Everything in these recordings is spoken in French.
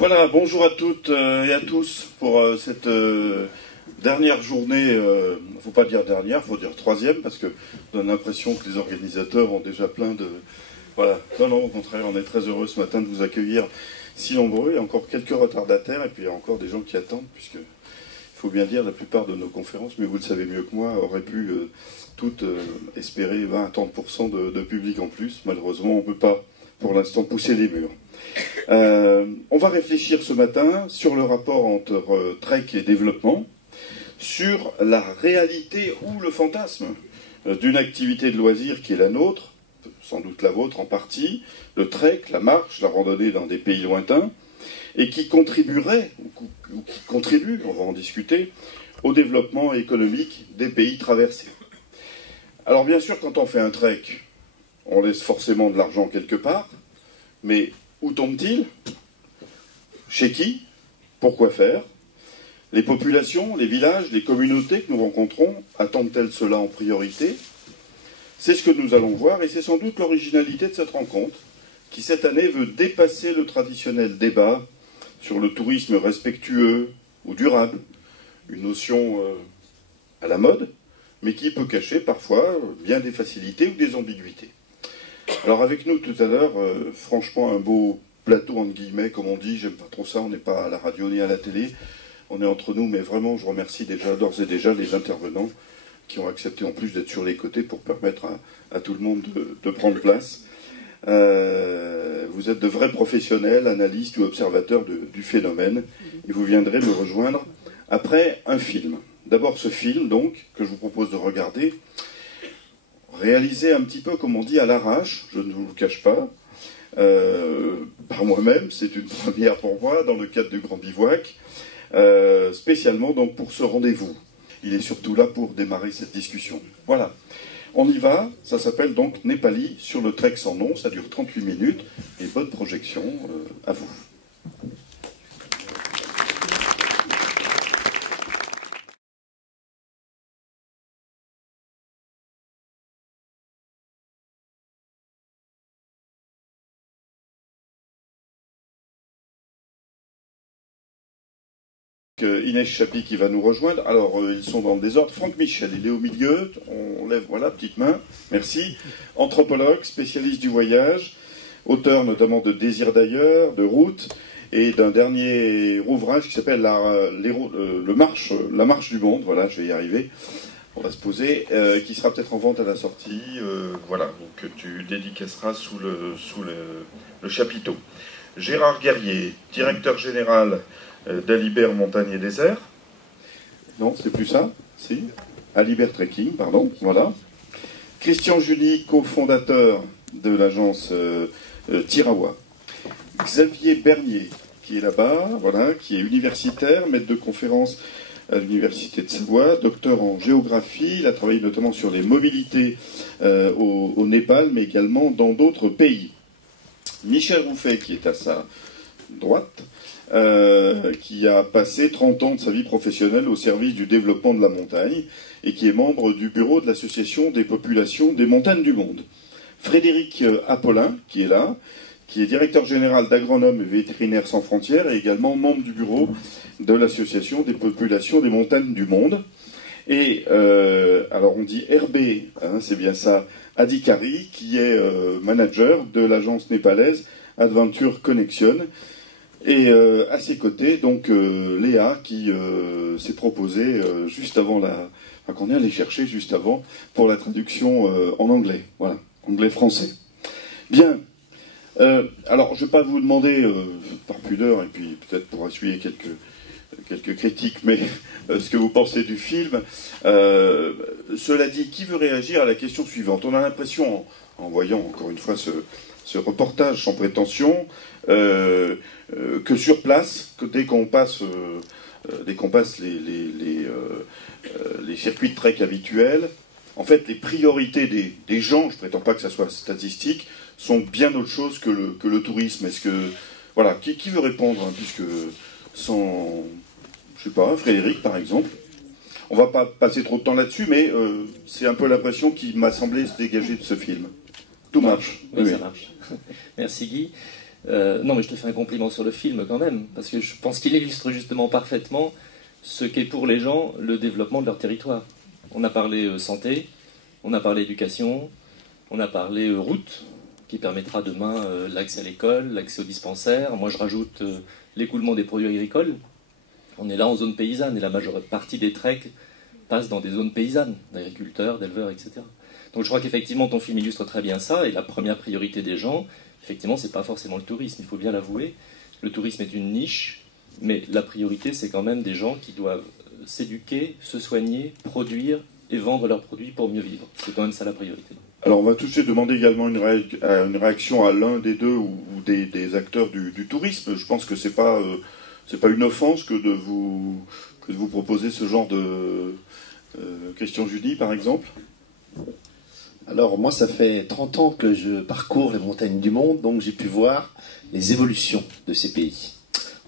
Voilà, bonjour à toutes et à tous pour cette dernière journée, il ne faut pas dire dernière, il faut dire troisième, parce que on a l'impression que les organisateurs ont déjà plein de... Voilà, non, au contraire, on est très heureux ce matin de vous accueillir si nombreux, il y a encore quelques retardataires, et puis il y a encore des gens qui attendent, puisque, il faut bien dire, la plupart de nos conférences, mais vous le savez mieux que moi, auraient pu toutes espérer 20 à 30% de public en plus. Malheureusement, on ne peut pas, pour l'instant, pousser les murs. On va réfléchir ce matin sur le rapport entre trek et développement, sur la réalité ou le fantasme d'une activité de loisir qui est la nôtre, sans doute la vôtre en partie, le trek, la marche, la randonnée dans des pays lointains, et qui contribuerait, ou qui contribue, on va en discuter, au développement économique des pays traversés. Alors bien sûr, quand on fait un trek, on laisse forcément de l'argent quelque part, mais où tombe-t-il? Chez qui? Pourquoi faire? Les populations, les villages, les communautés que nous rencontrons, attendent-elles cela en priorité? C'est ce que nous allons voir, et c'est sans doute l'originalité de cette rencontre, qui cette année veut dépasser le traditionnel débat sur le tourisme respectueux ou durable, une notion à la mode, mais qui peut cacher parfois bien des facilités ou des ambiguïtés. Alors avec nous tout à l'heure, franchement un beau plateau entre guillemets, comme on dit, j'aime pas trop ça, on n'est pas à la radio ni à la télé, on est entre nous, mais vraiment je remercie déjà d'ores et déjà les intervenants qui ont accepté en plus d'être sur les côtés pour permettre à tout le monde de prendre place. Vous êtes de vrais professionnels, analystes ou observateurs du phénomène, et vous viendrez me rejoindre après un film. D'abord ce film donc, que je vous propose de regarder, réalisé un petit peu, comme on dit, à l'arrache, je ne vous le cache pas, par moi-même, c'est une première pour moi, dans le cadre du Grand Bivouac, spécialement donc pour ce rendez-vous. Il est surtout là pour démarrer cette discussion. Voilà, on y va, ça s'appelle donc Népali sur le trek sans nom, ça dure 38 minutes, et bonne projection à vous. Inès Chapi qui va nous rejoindre. Alors, ils sont dans le désordre. Franck Michel, il est au milieu. On lève, voilà, petite main. Merci. Anthropologue, spécialiste du voyage, auteur notamment de Désir d'ailleurs, de Route, et d'un dernier ouvrage qui s'appelle La marche du monde. Voilà, je vais y arriver. On va se poser. Qui sera peut-être en vente à la sortie. Voilà, donc tu dédicaceras sous le chapiteau. Gérard Guerrier, directeur général d'Alibert Montagne et Désert. Non, c'est plus ça. Si. Alibert Trekking, pardon. Voilà. Christian July, cofondateur de l'agence Tirawa. Xavier Bernier, qui est là-bas, voilà, qui est universitaire, maître de conférence à l'Université de Savoie, docteur en géographie. Il a travaillé notamment sur les mobilités au Népal, mais également dans d'autres pays. Michel Rouffet, qui est à sa droite, qui a passé 30 ans de sa vie professionnelle au service du développement de la montagne et qui est membre du bureau de l'Association des populations des montagnes du monde. Frédéric Apollin, qui est là, qui est directeur général d'Agronomes et Vétérinaires sans frontières et également membre du bureau de l'Association des populations des montagnes du monde. Et alors on dit RB, hein, c'est bien ça, Adhikari, qui est manager de l'agence népalaise Adventure Connection. Et à ses côtés, donc Léa, qui s'est proposée juste avant qu'on est allé chercher juste avant pour la traduction en anglais. Voilà, anglais-français. Bien. Alors, je ne vais pas vous demander, par pudeur, et puis peut-être pour essuyer quelques critiques, mais ce que vous pensez du film. Cela dit, qui veut réagir à la question suivante? On a l'impression, en voyant encore une fois ce reportage sans prétention, que sur place, que dès qu'on passe les circuits de trek habituels, en fait, les priorités des gens, je ne prétends pas que ça soit statistique, sont bien autre chose que le tourisme. Est-ce que... Voilà, qui veut répondre, hein, puisque sans... Je sais pas, Frédéric, par exemple. On va pas passer trop de temps là-dessus, mais c'est un peu l'impression qui m'a semblé se dégager de ce film. Tout marche. Oui, ça marche. Merci Guy. Non, mais je te fais un compliment sur le film quand même, parce que je pense qu'il illustre justement parfaitement ce qu'est pour les gens le développement de leur territoire. On a parlé santé, on a parlé éducation, on a parlé route, qui permettra demain l'accès à l'école, l'accès aux dispensaires. Moi, je rajoute l'écoulement des produits agricoles. On est là en zone paysanne, et la majeure partie des treks passe dans des zones paysannes, d'agriculteurs, d'éleveurs, etc. Donc je crois qu'effectivement ton film illustre très bien ça, et la première priorité des gens, effectivement, c'est pas forcément le tourisme, il faut bien l'avouer. Le tourisme est une niche, mais la priorité, c'est quand même des gens qui doivent s'éduquer, se soigner, produire et vendre leurs produits pour mieux vivre. C'est quand même ça la priorité. Alors on va tout de suite demander également une réaction à l'un des deux ou des acteurs du tourisme. Je pense que c'est pas une offense que de vous proposer ce genre de question, Judy, par exemple. Alors moi, ça fait 30 ans que je parcours les montagnes du monde, donc j'ai pu voir les évolutions de ces pays.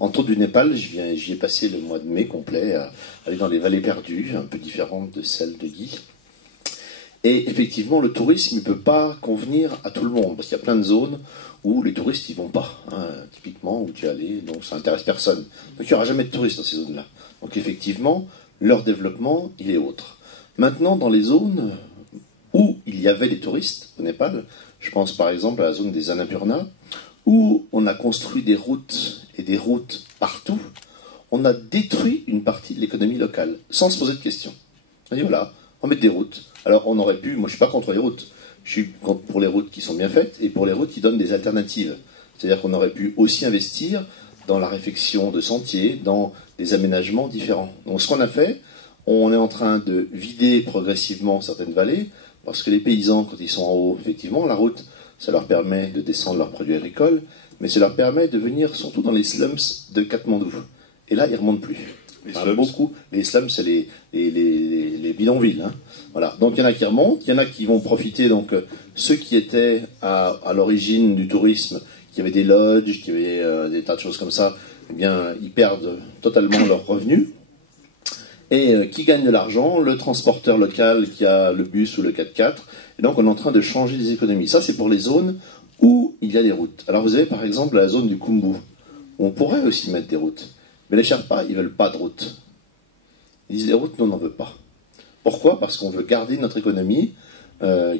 Entre du Népal, j'y ai passé le mois de mai complet, à aller dans les vallées perdues, un peu différentes de celles de Guy. Et effectivement, le tourisme ne peut pas convenir à tout le monde, parce qu'il y a plein de zones où les touristes n'y vont pas. Hein, typiquement, où tu es allé, donc ça n'intéresse personne. Donc il n'y aura jamais de touristes dans ces zones-là. Donc effectivement, leur développement, il est autre. Maintenant, dans les zones où il y avait des touristes au Népal, je pense par exemple à la zone des Annapurna, où on a construit des routes et des routes partout, on a détruit une partie de l'économie locale, sans se poser de questions. On a dit voilà, on va mettre des routes. Alors on aurait pu, moi je ne suis pas contre les routes, je suis pour les routes qui sont bien faites et pour les routes qui donnent des alternatives. C'est-à-dire qu'on aurait pu aussi investir dans la réfection de sentiers, dans des aménagements différents. Donc ce qu'on a fait, on est en train de vider progressivement certaines vallées, parce que les paysans, quand ils sont en haut, effectivement, la route, ça leur permet de descendre leurs produits agricoles, mais ça leur permet de venir surtout dans les slums de Katmandou. Et là, ils ne remontent plus. Les slums, c'est les bidonvilles. Hein. Voilà. Donc il y en a qui remontent, il y en a qui vont profiter. Donc ceux qui étaient à l'origine du tourisme, qui avaient des lodges, qui avaient des tas de choses comme ça, eh bien, ils perdent totalement leurs revenus. Et qui gagne de l'argent? Le transporteur local qui a le bus ou le 4x4. Et donc on est en train de changer les économies. Ça, c'est pour les zones où il y a des routes. Alors vous avez par exemple la zone du Kumbu, où on pourrait aussi mettre des routes. Mais les Sherpas, ils ne veulent pas de routes. Ils disent les routes, nous, on n'en veut pas. Pourquoi? Parce qu'on veut garder notre économie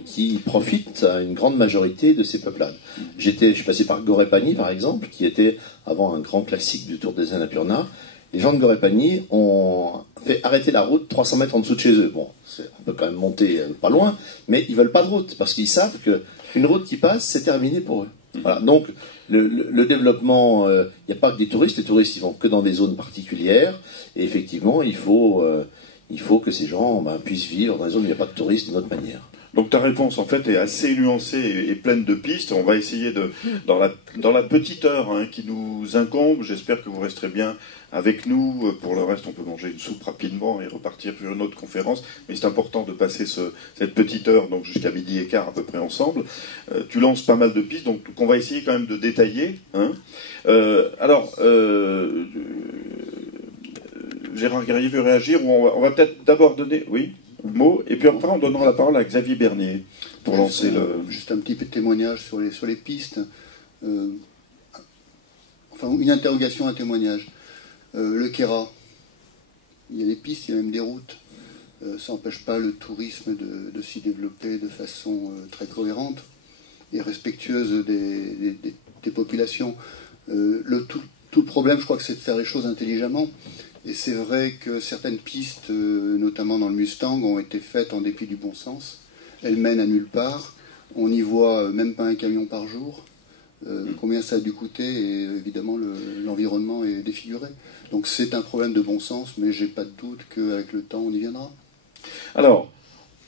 qui profite à une grande majorité de ces peuplades. Je suis passé par Gorepani, par exemple, qui était avant un grand classique du Tour des Annapurna. Les gens de Gorepani ont fait arrêter la route 300 mètres en dessous de chez eux. Bon, on peut quand même monter pas loin, mais ils ne veulent pas de route, parce qu'ils savent qu'une route qui passe, c'est terminé pour eux. Voilà. Donc, le développement, il n'y a pas que des touristes. Les touristes, ils vont que dans des zones particulières. Et effectivement, il faut que ces gens puissent vivre dans des zones où il n'y a pas de touristes d'une autre manière. Donc ta réponse, en fait, est assez nuancée et pleine de pistes. On va essayer dans la petite heure qui nous incombe, j'espère que vous resterez bien avec nous. Pour le reste, on peut manger une soupe rapidement et repartir sur une autre conférence. Mais c'est important de passer cette petite heure, donc jusqu'à 12h15 à peu près ensemble. Tu lances pas mal de pistes, donc qu'on va essayer quand même de détailler. Gérard Guerrier veut réagir, ou on va peut-être d'abord donner... Oui, mot, et puis après on donnera la parole à Xavier Bernier pour lancer juste un petit peu de témoignage sur les pistes. Enfin, une interrogation, un témoignage. Le Kéra, il y a des pistes, il y a même des routes. Ça n'empêche pas le tourisme de s'y développer de façon très cohérente et respectueuse des populations. Tout le problème, je crois que c'est de faire les choses intelligemment. Et c'est vrai que certaines pistes, notamment dans le Mustang, ont été faites en dépit du bon sens. Elles mènent à nulle part. On n'y voit même pas un camion par jour. Combien ça a dû coûter? Et évidemment, l'environnement est défiguré. Donc c'est un problème de bon sens, mais j'ai pas de doute qu'avec le temps, on y viendra. Alors,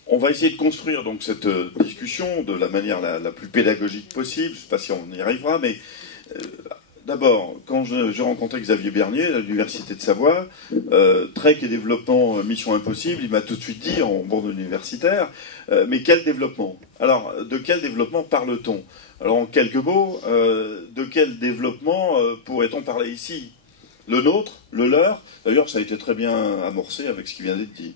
on va essayer de construire donc cette discussion de la manière la plus pédagogique possible. Je ne sais pas si on y arrivera, mais... D'abord, quand j'ai rencontré Xavier Bernier à l'Université de Savoie, Trek et développement, mission impossible, il m'a tout de suite dit, en bon universitaire, mais quel développement? Alors, de quel développement parle-t-on? Alors, en quelques mots, de quel développement pourrait-on parler ici? Le nôtre? Le leur? D'ailleurs, ça a été très bien amorcé avec ce qui vient d'être dit.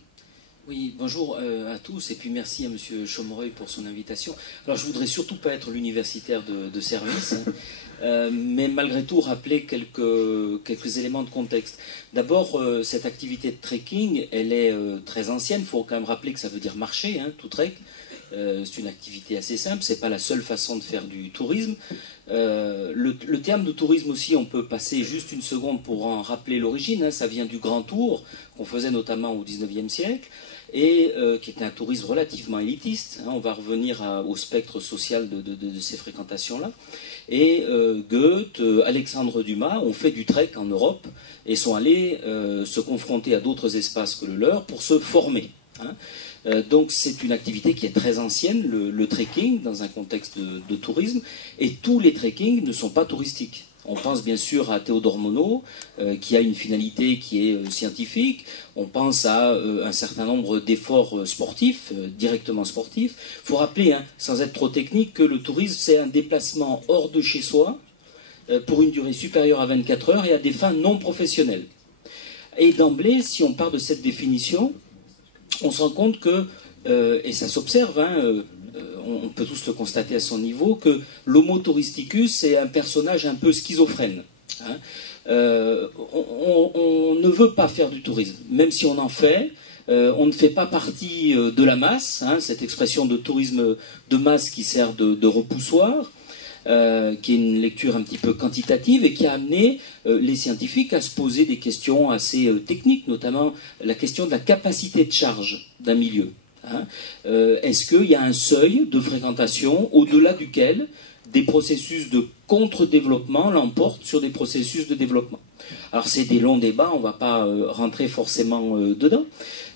Oui, bonjour à tous et puis merci à Monsieur Chomreuil pour son invitation. Alors je voudrais surtout pas être l'universitaire de service, mais malgré tout rappeler quelques éléments de contexte. D'abord, cette activité de trekking, elle est très ancienne. Il faut quand même rappeler que ça veut dire marcher, hein, tout trek. C'est une activité assez simple, c'est pas la seule façon de faire du tourisme. Le terme de tourisme aussi, on peut passer juste une seconde pour en rappeler l'origine, hein. Ça vient du Grand Tour, qu'on faisait notamment au XIXe siècle, et qui était un tourisme relativement élitiste, hein. On va revenir au spectre social de ces fréquentations-là. Et Goethe, Alexandre Dumas ont fait du trek en Europe et sont allés se confronter à d'autres espaces que le leur pour se former, hein. Donc c'est une activité qui est très ancienne, le trekking, dans un contexte de tourisme, et tous les trekkings ne sont pas touristiques. On pense bien sûr à Théodore Monod, qui a une finalité qui est scientifique. On pense à un certain nombre d'efforts sportifs, directement sportifs. Il faut rappeler, hein, sans être trop technique, que le tourisme, c'est un déplacement hors de chez soi, pour une durée supérieure à 24 heures et à des fins non professionnelles. Et d'emblée, si on part de cette définition, on se rend compte que, et ça s'observe, hein, on peut tous le constater à son niveau, que l'homo touristicus est un personnage un peu schizophrène, hein. On ne veut pas faire du tourisme, même si on en fait. On ne fait pas partie de la masse, hein, cette expression de tourisme de masse qui sert de repoussoir, qui est une lecture un petit peu quantitative et qui a amené les scientifiques à se poser des questions assez techniques, notamment la question de la capacité de charge d'un milieu, hein. Est-ce qu'il y a un seuil de fréquentation au-delà duquel des processus de contre-développement l'emportent sur des processus de développement? Alors c'est des longs débats, on ne va pas rentrer forcément dedans,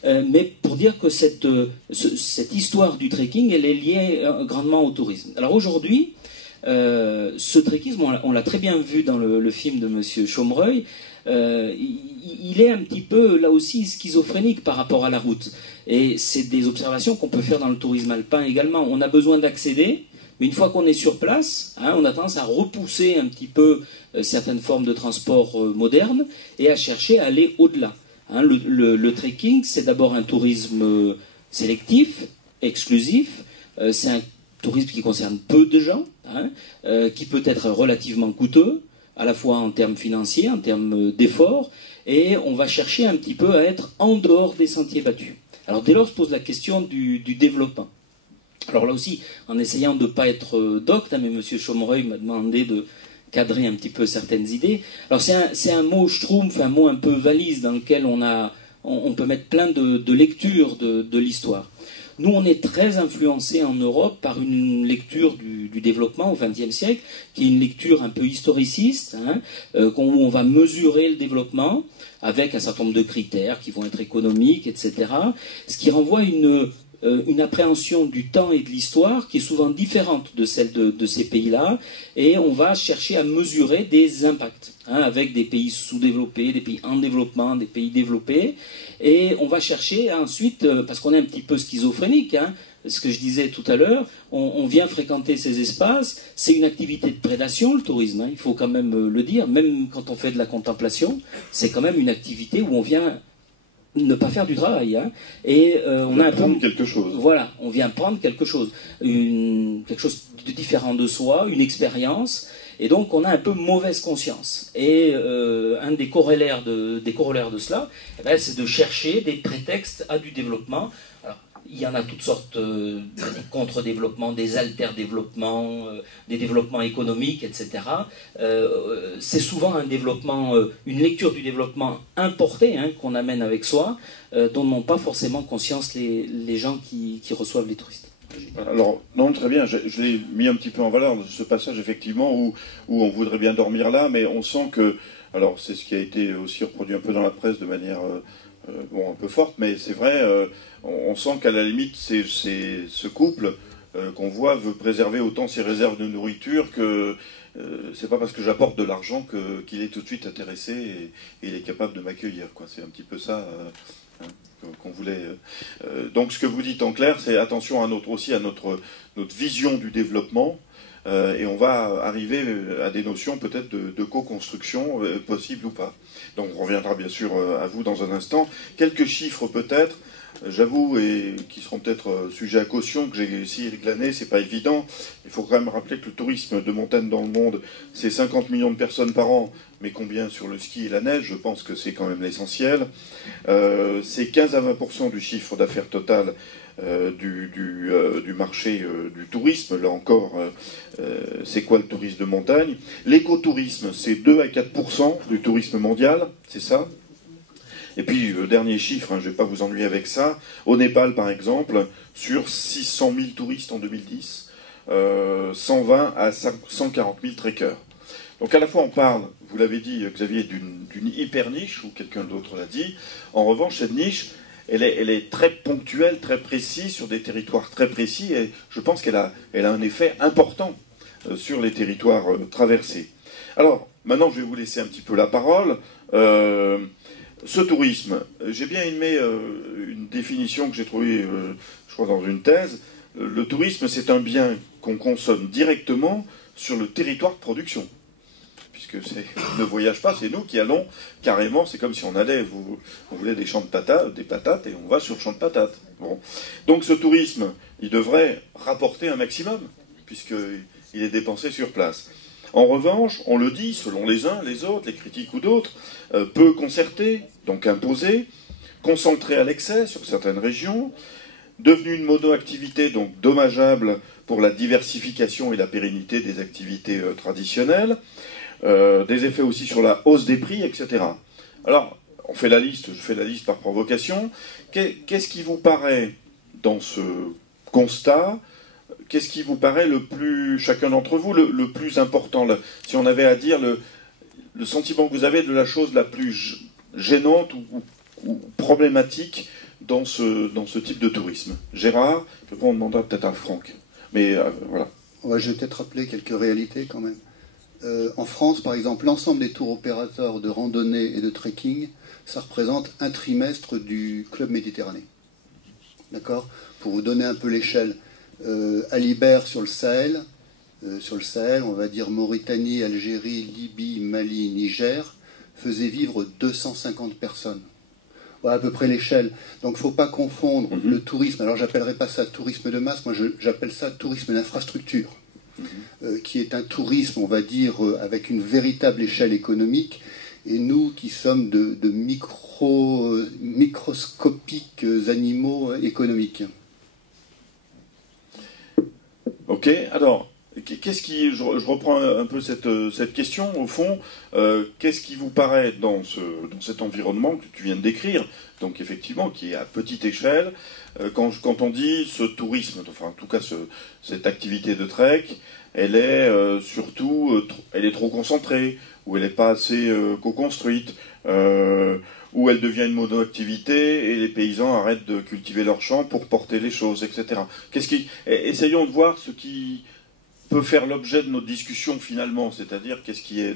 mais pour dire que cette histoire du trekking, elle est liée grandement au tourisme. Alors aujourd'hui, ce trekisme, on l'a très bien vu dans le film de Monsieur Chomreuil, il est un petit peu, là aussi, schizophrénique par rapport à la route. Et c'est des observations qu'on peut faire dans le tourisme alpin également. On a besoin d'accéder, mais une fois qu'on est sur place, hein, on a tendance à repousser un petit peu certaines formes de transport modernes et à chercher à aller au-delà. Hein, le trekking, c'est d'abord un tourisme sélectif, exclusif, c'est un tourisme qui concerne peu de gens, hein, qui peut être relativement coûteux, à la fois en termes financiers, en termes d'efforts, et on va chercher un petit peu à être en dehors des sentiers battus. Alors dès lors se pose la question du développement. Alors là aussi, en essayant de ne pas être docte, hein, mais M. Chomreuil m'a demandé de cadrer un petit peu certaines idées. Alors c'est un mot schtroumpf, un mot un peu valise dans lequel on peut mettre plein de lectures de l'histoire. Nous, on est très influencé en Europe par une lecture du développement au XXe siècle, qui est une lecture un peu historiciste, hein, où on va mesurer le développement avec un certain nombre de critères qui vont être économiques, etc. Ce qui renvoie à une appréhension du temps et de l'histoire qui est souvent différente de celle de ces pays-là, et on va chercher à mesurer des impacts, hein, avec des pays sous-développés, des pays en développement, des pays développés, et on va chercher ensuite, parce qu'on est un petit peu schizophrénique, hein, ce que je disais tout à l'heure, on vient fréquenter ces espaces, c'est une activité de prédation, le tourisme, hein, il faut quand même le dire, même quand on fait de la contemplation, c'est quand même une activité où on vient ne pas faire du travail, hein, et on a prendre quelque chose. Voilà, on vient prendre quelque chose, quelque chose de différent de soi, une expérience, et donc on a un peu mauvaise conscience. Et un des corollaires de cela, eh ben, c'est de chercher des prétextes à du développement. Alors, il y en a toutes sortes, des contre-développements, des alter-développements, des développements économiques, etc. C'est souvent un développement, une lecture du développement importé, hein, qu'on amène avec soi, dont n'ont pas forcément conscience les gens qui reçoivent les touristes. Alors, non, très bien, je l'ai mis un petit peu en valeur, ce passage, effectivement, où on voudrait bien dormir là, mais on sent que, alors c'est ce qui a été aussi reproduit un peu dans la presse de manière un peu forte, mais c'est vrai, on sent qu'à la limite, ce couple qu'on voit veut préserver autant ses réserves de nourriture que c'est pas parce que j'apporte de l'argent qu'il est tout de suite intéressé et il est capable de m'accueillir, quoi. C'est un petit peu ça qu'on voulait. Donc ce que vous dites en clair, c'est attention à notre vision du développement. Et on va arriver à des notions peut-être de co-construction, possible ou pas. Donc on reviendra bien sûr à vous dans un instant. Quelques chiffres peut-être. j'avoue, et qui seront peut-être sujets à caution, que j'ai essayé de glaner, c'est pas évident. Il faut quand même rappeler que le tourisme de montagne dans le monde, c'est 50 millions de personnes par an, mais combien sur le ski et la neige? Je pense que c'est quand même l'essentiel. C'est 15 à 20% du chiffre d'affaires total du marché du tourisme. Là encore, c'est quoi le tourisme de montagne? L'écotourisme, c'est 2 à 4% du tourisme mondial, c'est ça? Et puis, dernier chiffre, hein, je ne vais pas vous ennuyer avec ça, au Népal par exemple, sur 600 000 touristes en 2010, 120 à 140 000 trekkers. Donc à la fois on parle, vous l'avez dit Xavier, d'une hyper niche, ou quelqu'un d'autre l'a dit. En revanche, cette niche, elle est très ponctuelle, très précise, sur des territoires très précis, et je pense qu'elle a un effet important sur les territoires traversés. Alors, maintenant je vais vous laisser un petit peu la parole. Ce tourisme, j'ai bien aimé une définition que j'ai trouvée, je crois, dans une thèse. Le tourisme, c'est un bien qu'on consomme directement sur le territoire de production. Puisque on ne voyage pas, c'est nous qui allons carrément, c'est comme si on allait, on voulait des champs de patates, des patates, et on va sur le champ de patates. Bon. Donc ce tourisme, il devrait rapporter un maximum, puisqu'il est dépensé sur place. En revanche, on le dit, selon les uns, les autres, les critiques ou d'autres, peu concerté, donc imposé, concentré à l'excès sur certaines régions, devenu une monoactivité, donc dommageable pour la diversification et la pérennité des activités traditionnelles, des effets aussi sur la hausse des prix, etc. Alors, on fait la liste, je fais la liste par provocation. Qu'est-ce qui vous paraît, dans ce constat, qu'est-ce qui vous paraît le plus, chacun d'entre vous, le plus important, si on avait à dire le sentiment que vous avez de la chose la plus gênante ou problématique dans ce type de tourisme? Gérard, puis on demandera peut-être à Franck. Mais voilà. Ouais, je vais peut-être rappeler quelques réalités quand même. En France, par exemple, l'ensemble des tours opérateurs de randonnée et de trekking, ça représente un trimestre du Club Méditerranée. D'accord? Pour vous donner un peu l'échelle, Alibert sur le Sahel, on va dire Mauritanie, Algérie, Libye, Mali, Niger, faisait vivre 250 personnes. Voilà à peu près l'échelle. Donc il ne faut pas confondre le tourisme. Alors j'appellerai pas ça tourisme de masse, moi j'appelle ça tourisme d'infrastructure, qui est un tourisme, on va dire, avec une véritable échelle économique. Et nous qui sommes de microscopiques animaux économiques. Ok, alors, je reprends un peu cette question, au fond, qu'est-ce qui vous paraît dans cet environnement que tu viens de décrire, donc effectivement, qui est à petite échelle, quand on dit ce tourisme, enfin en tout cas cette activité de trek, elle est surtout, elle est trop concentrée, ou elle n'est pas assez co-construite, où elle devient une monoactivité et les paysans arrêtent de cultiver leurs champs pour porter les choses, etc. Essayons de voir ce qui peut faire l'objet de notre discussion finalement, c'est-à-dire qu'est-ce qui est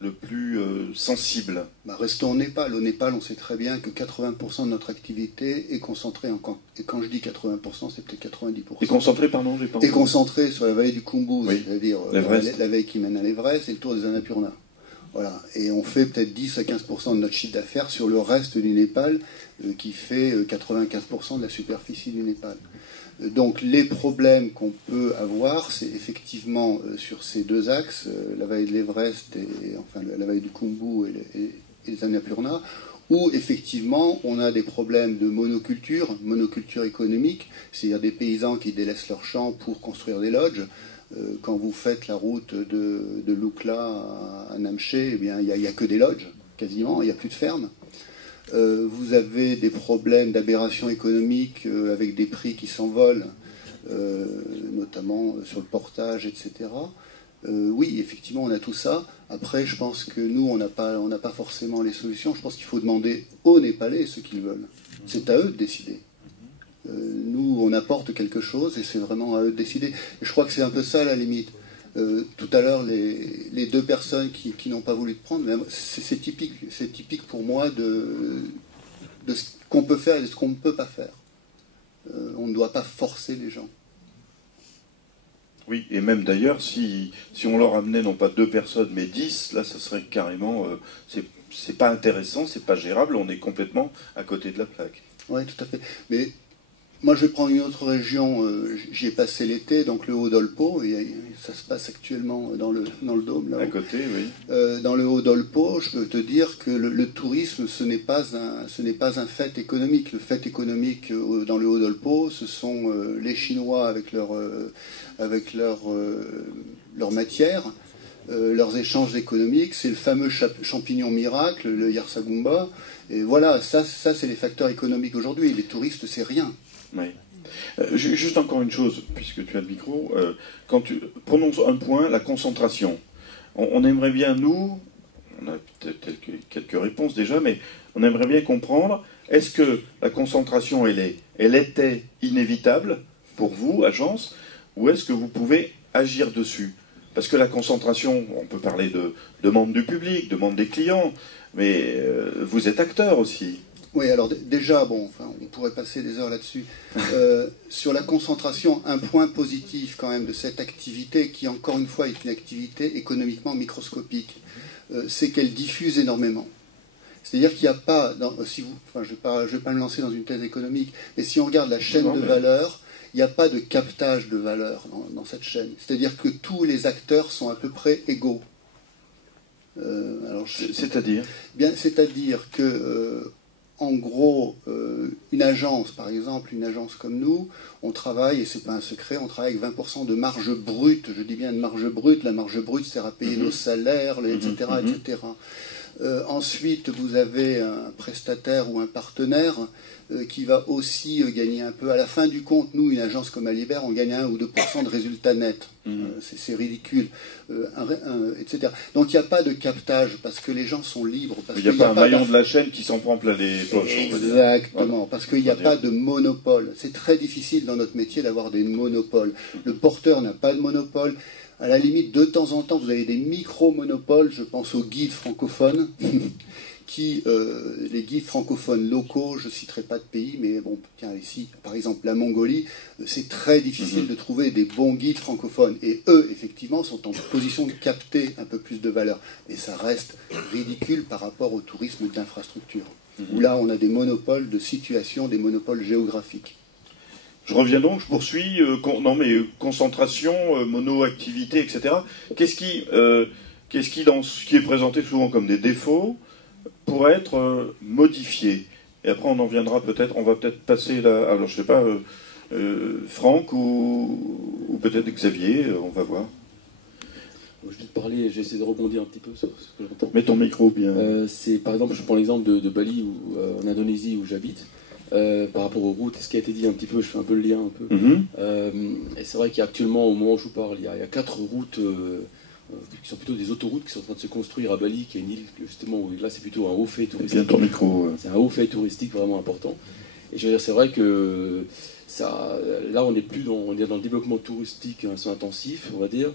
le plus sensible. Restons au Népal. Au Népal, on sait très bien que 80% de notre activité est concentrée en camp. Et quand je dis 80%, c'est peut-être 90%. Et concentrée, pardon, j'ai pas entendu. Et concentrée sur la vallée du Khumbu, oui, c'est-à-dire la vallée qui mène à l'Everest et le tour des Annapurna. Voilà. Et on fait peut-être 10 à 15% de notre chiffre d'affaires sur le reste du Népal, qui fait 95% de la superficie du Népal. Donc les problèmes qu'on peut avoir, c'est effectivement sur ces deux axes, la vallée de l'Everest et enfin la vallée du Khumbu et les Annapurna, où effectivement on a des problèmes de monoculture économique, c'est-à-dire des paysans qui délaissent leurs champs pour construire des lodges. Quand vous faites la route de Lukla à Namché, eh bien, il n'y a que des lodges, quasiment, il n'y a plus de fermes. Vous avez des problèmes d'aberration économique avec des prix qui s'envolent, notamment sur le portage, etc. Oui, effectivement, on a tout ça. Après, je pense que nous, on n'a pas forcément les solutions. Je pense qu'il faut demander aux Népalais ce qu'ils veulent. C'est à eux de décider. Nous, on apporte quelque chose et c'est vraiment à eux de décider. Et je crois que c'est un peu ça la limite. Tout à l'heure, les deux personnes qui n'ont pas voulu te prendre, c'est typique pour moi de ce qu'on peut faire et de ce qu'on ne peut pas faire. On ne doit pas forcer les gens. Oui, et même d'ailleurs, si on leur amenait non pas 2 personnes, mais 10, là, ça serait carrément... c'est pas intéressant, c'est pas gérable, on est complètement à côté de la plaque. Oui, tout à fait. Mais moi, je vais prendre une autre région. J'y ai passé l'été, donc le Haut-Dolpo. Et ça se passe actuellement dans le Dôme. Là à côté, oui. Dans le Haut-Dolpo, je peux te dire que le tourisme, ce n'est pas un fait économique. Le fait économique dans le Haut-Dolpo, ce sont les Chinois avec leur matière, leurs échanges économiques. C'est le fameux champignon miracle, le Yarsagumba. Et voilà, ça c'est les facteurs économiques aujourd'hui. Les touristes, c'est rien. Oui. Juste encore une chose, puisque tu as le micro. Quand tu prononces un point, la concentration. On aimerait bien, nous, on a peut-être quelques réponses déjà, mais on aimerait bien comprendre, est-ce que la concentration, elle était inévitable pour vous, agence, ou est-ce que vous pouvez agir dessus? Parce que la concentration, on peut parler de demande du public, demande des clients, mais vous êtes acteur aussi. Oui, alors déjà, bon, enfin, on pourrait passer des heures là-dessus. Sur la concentration, un point positif quand même de cette activité, qui encore une fois est une activité économiquement microscopique, c'est qu'elle diffuse énormément. C'est-à-dire qu'il n'y a pas, je ne vais pas me lancer dans une thèse économique, mais si on regarde la chaîne de valeur, il n'y a pas de captage de valeur dans cette chaîne. C'est-à-dire que tous les acteurs sont à peu près égaux. C'est-à-dire C'est-à-dire que, en gros, une agence, par exemple, une agence comme nous, on travaille, et ce n'est pas un secret, on travaille avec 20% de marge brute. Je dis bien de marge brute. La marge brute sert à payer nos salaires, etc. etc. Ensuite, vous avez un prestataire ou un partenaire qui va aussi gagner un peu. À la fin du compte, nous, une agence comme Alibert, on gagne 1 ou 2% de résultats nets. C'est ridicule, etc. Donc il n'y a pas de captage parce que les gens sont libres. Il n'y a pas un maillon de la chaîne qui s'en prend plein les poches. Exactement, voilà. Parce qu'il n'y a pas de monopole. C'est très difficile dans notre métier d'avoir des monopoles. Le porteur n'a pas de monopole. À la limite, de temps en temps, vous avez des micro-monopoles. Je pense aux guides francophones, les guides francophones locaux, je ne citerai pas de pays, mais bon, tiens, ici, par exemple, la Mongolie, c'est très difficile de trouver des bons guides francophones. Et eux, effectivement, sont en position de capter un peu plus de valeur. Mais ça reste ridicule par rapport au tourisme d'infrastructure, où là, on a des monopoles de situation, des monopoles géographiques. Je reviens donc, je poursuis. Concentration, mono-activité, etc. Qu'est-ce qui, dans ce qui est présenté souvent comme des défauts, pourrait être modifié? Et après, on en viendra peut-être, on va peut-être passer là. Alors, je ne sais pas, Franck ou peut-être Xavier, on va voir. Je vais te parler, j'essaie de rebondir un petit peu sur ce que j'entends. Mets ton micro bien. Par exemple, je prends l'exemple de Bali, en Indonésie, où j'habite. Par rapport aux routes, ce qui a été dit un petit peu, je fais un peu le lien un peu. Et c'est vrai qu'actuellement, au moment où je vous parle, il y a 4 routes qui sont plutôt des autoroutes qui sont en train de se construire à Bali, qui est une île justement où là c'est plutôt un haut fait touristique. Bien ton micro. C'est un haut fait touristique vraiment important. Et je veux dire, c'est vrai que là on est dans le développement touristique intensif, on va dire,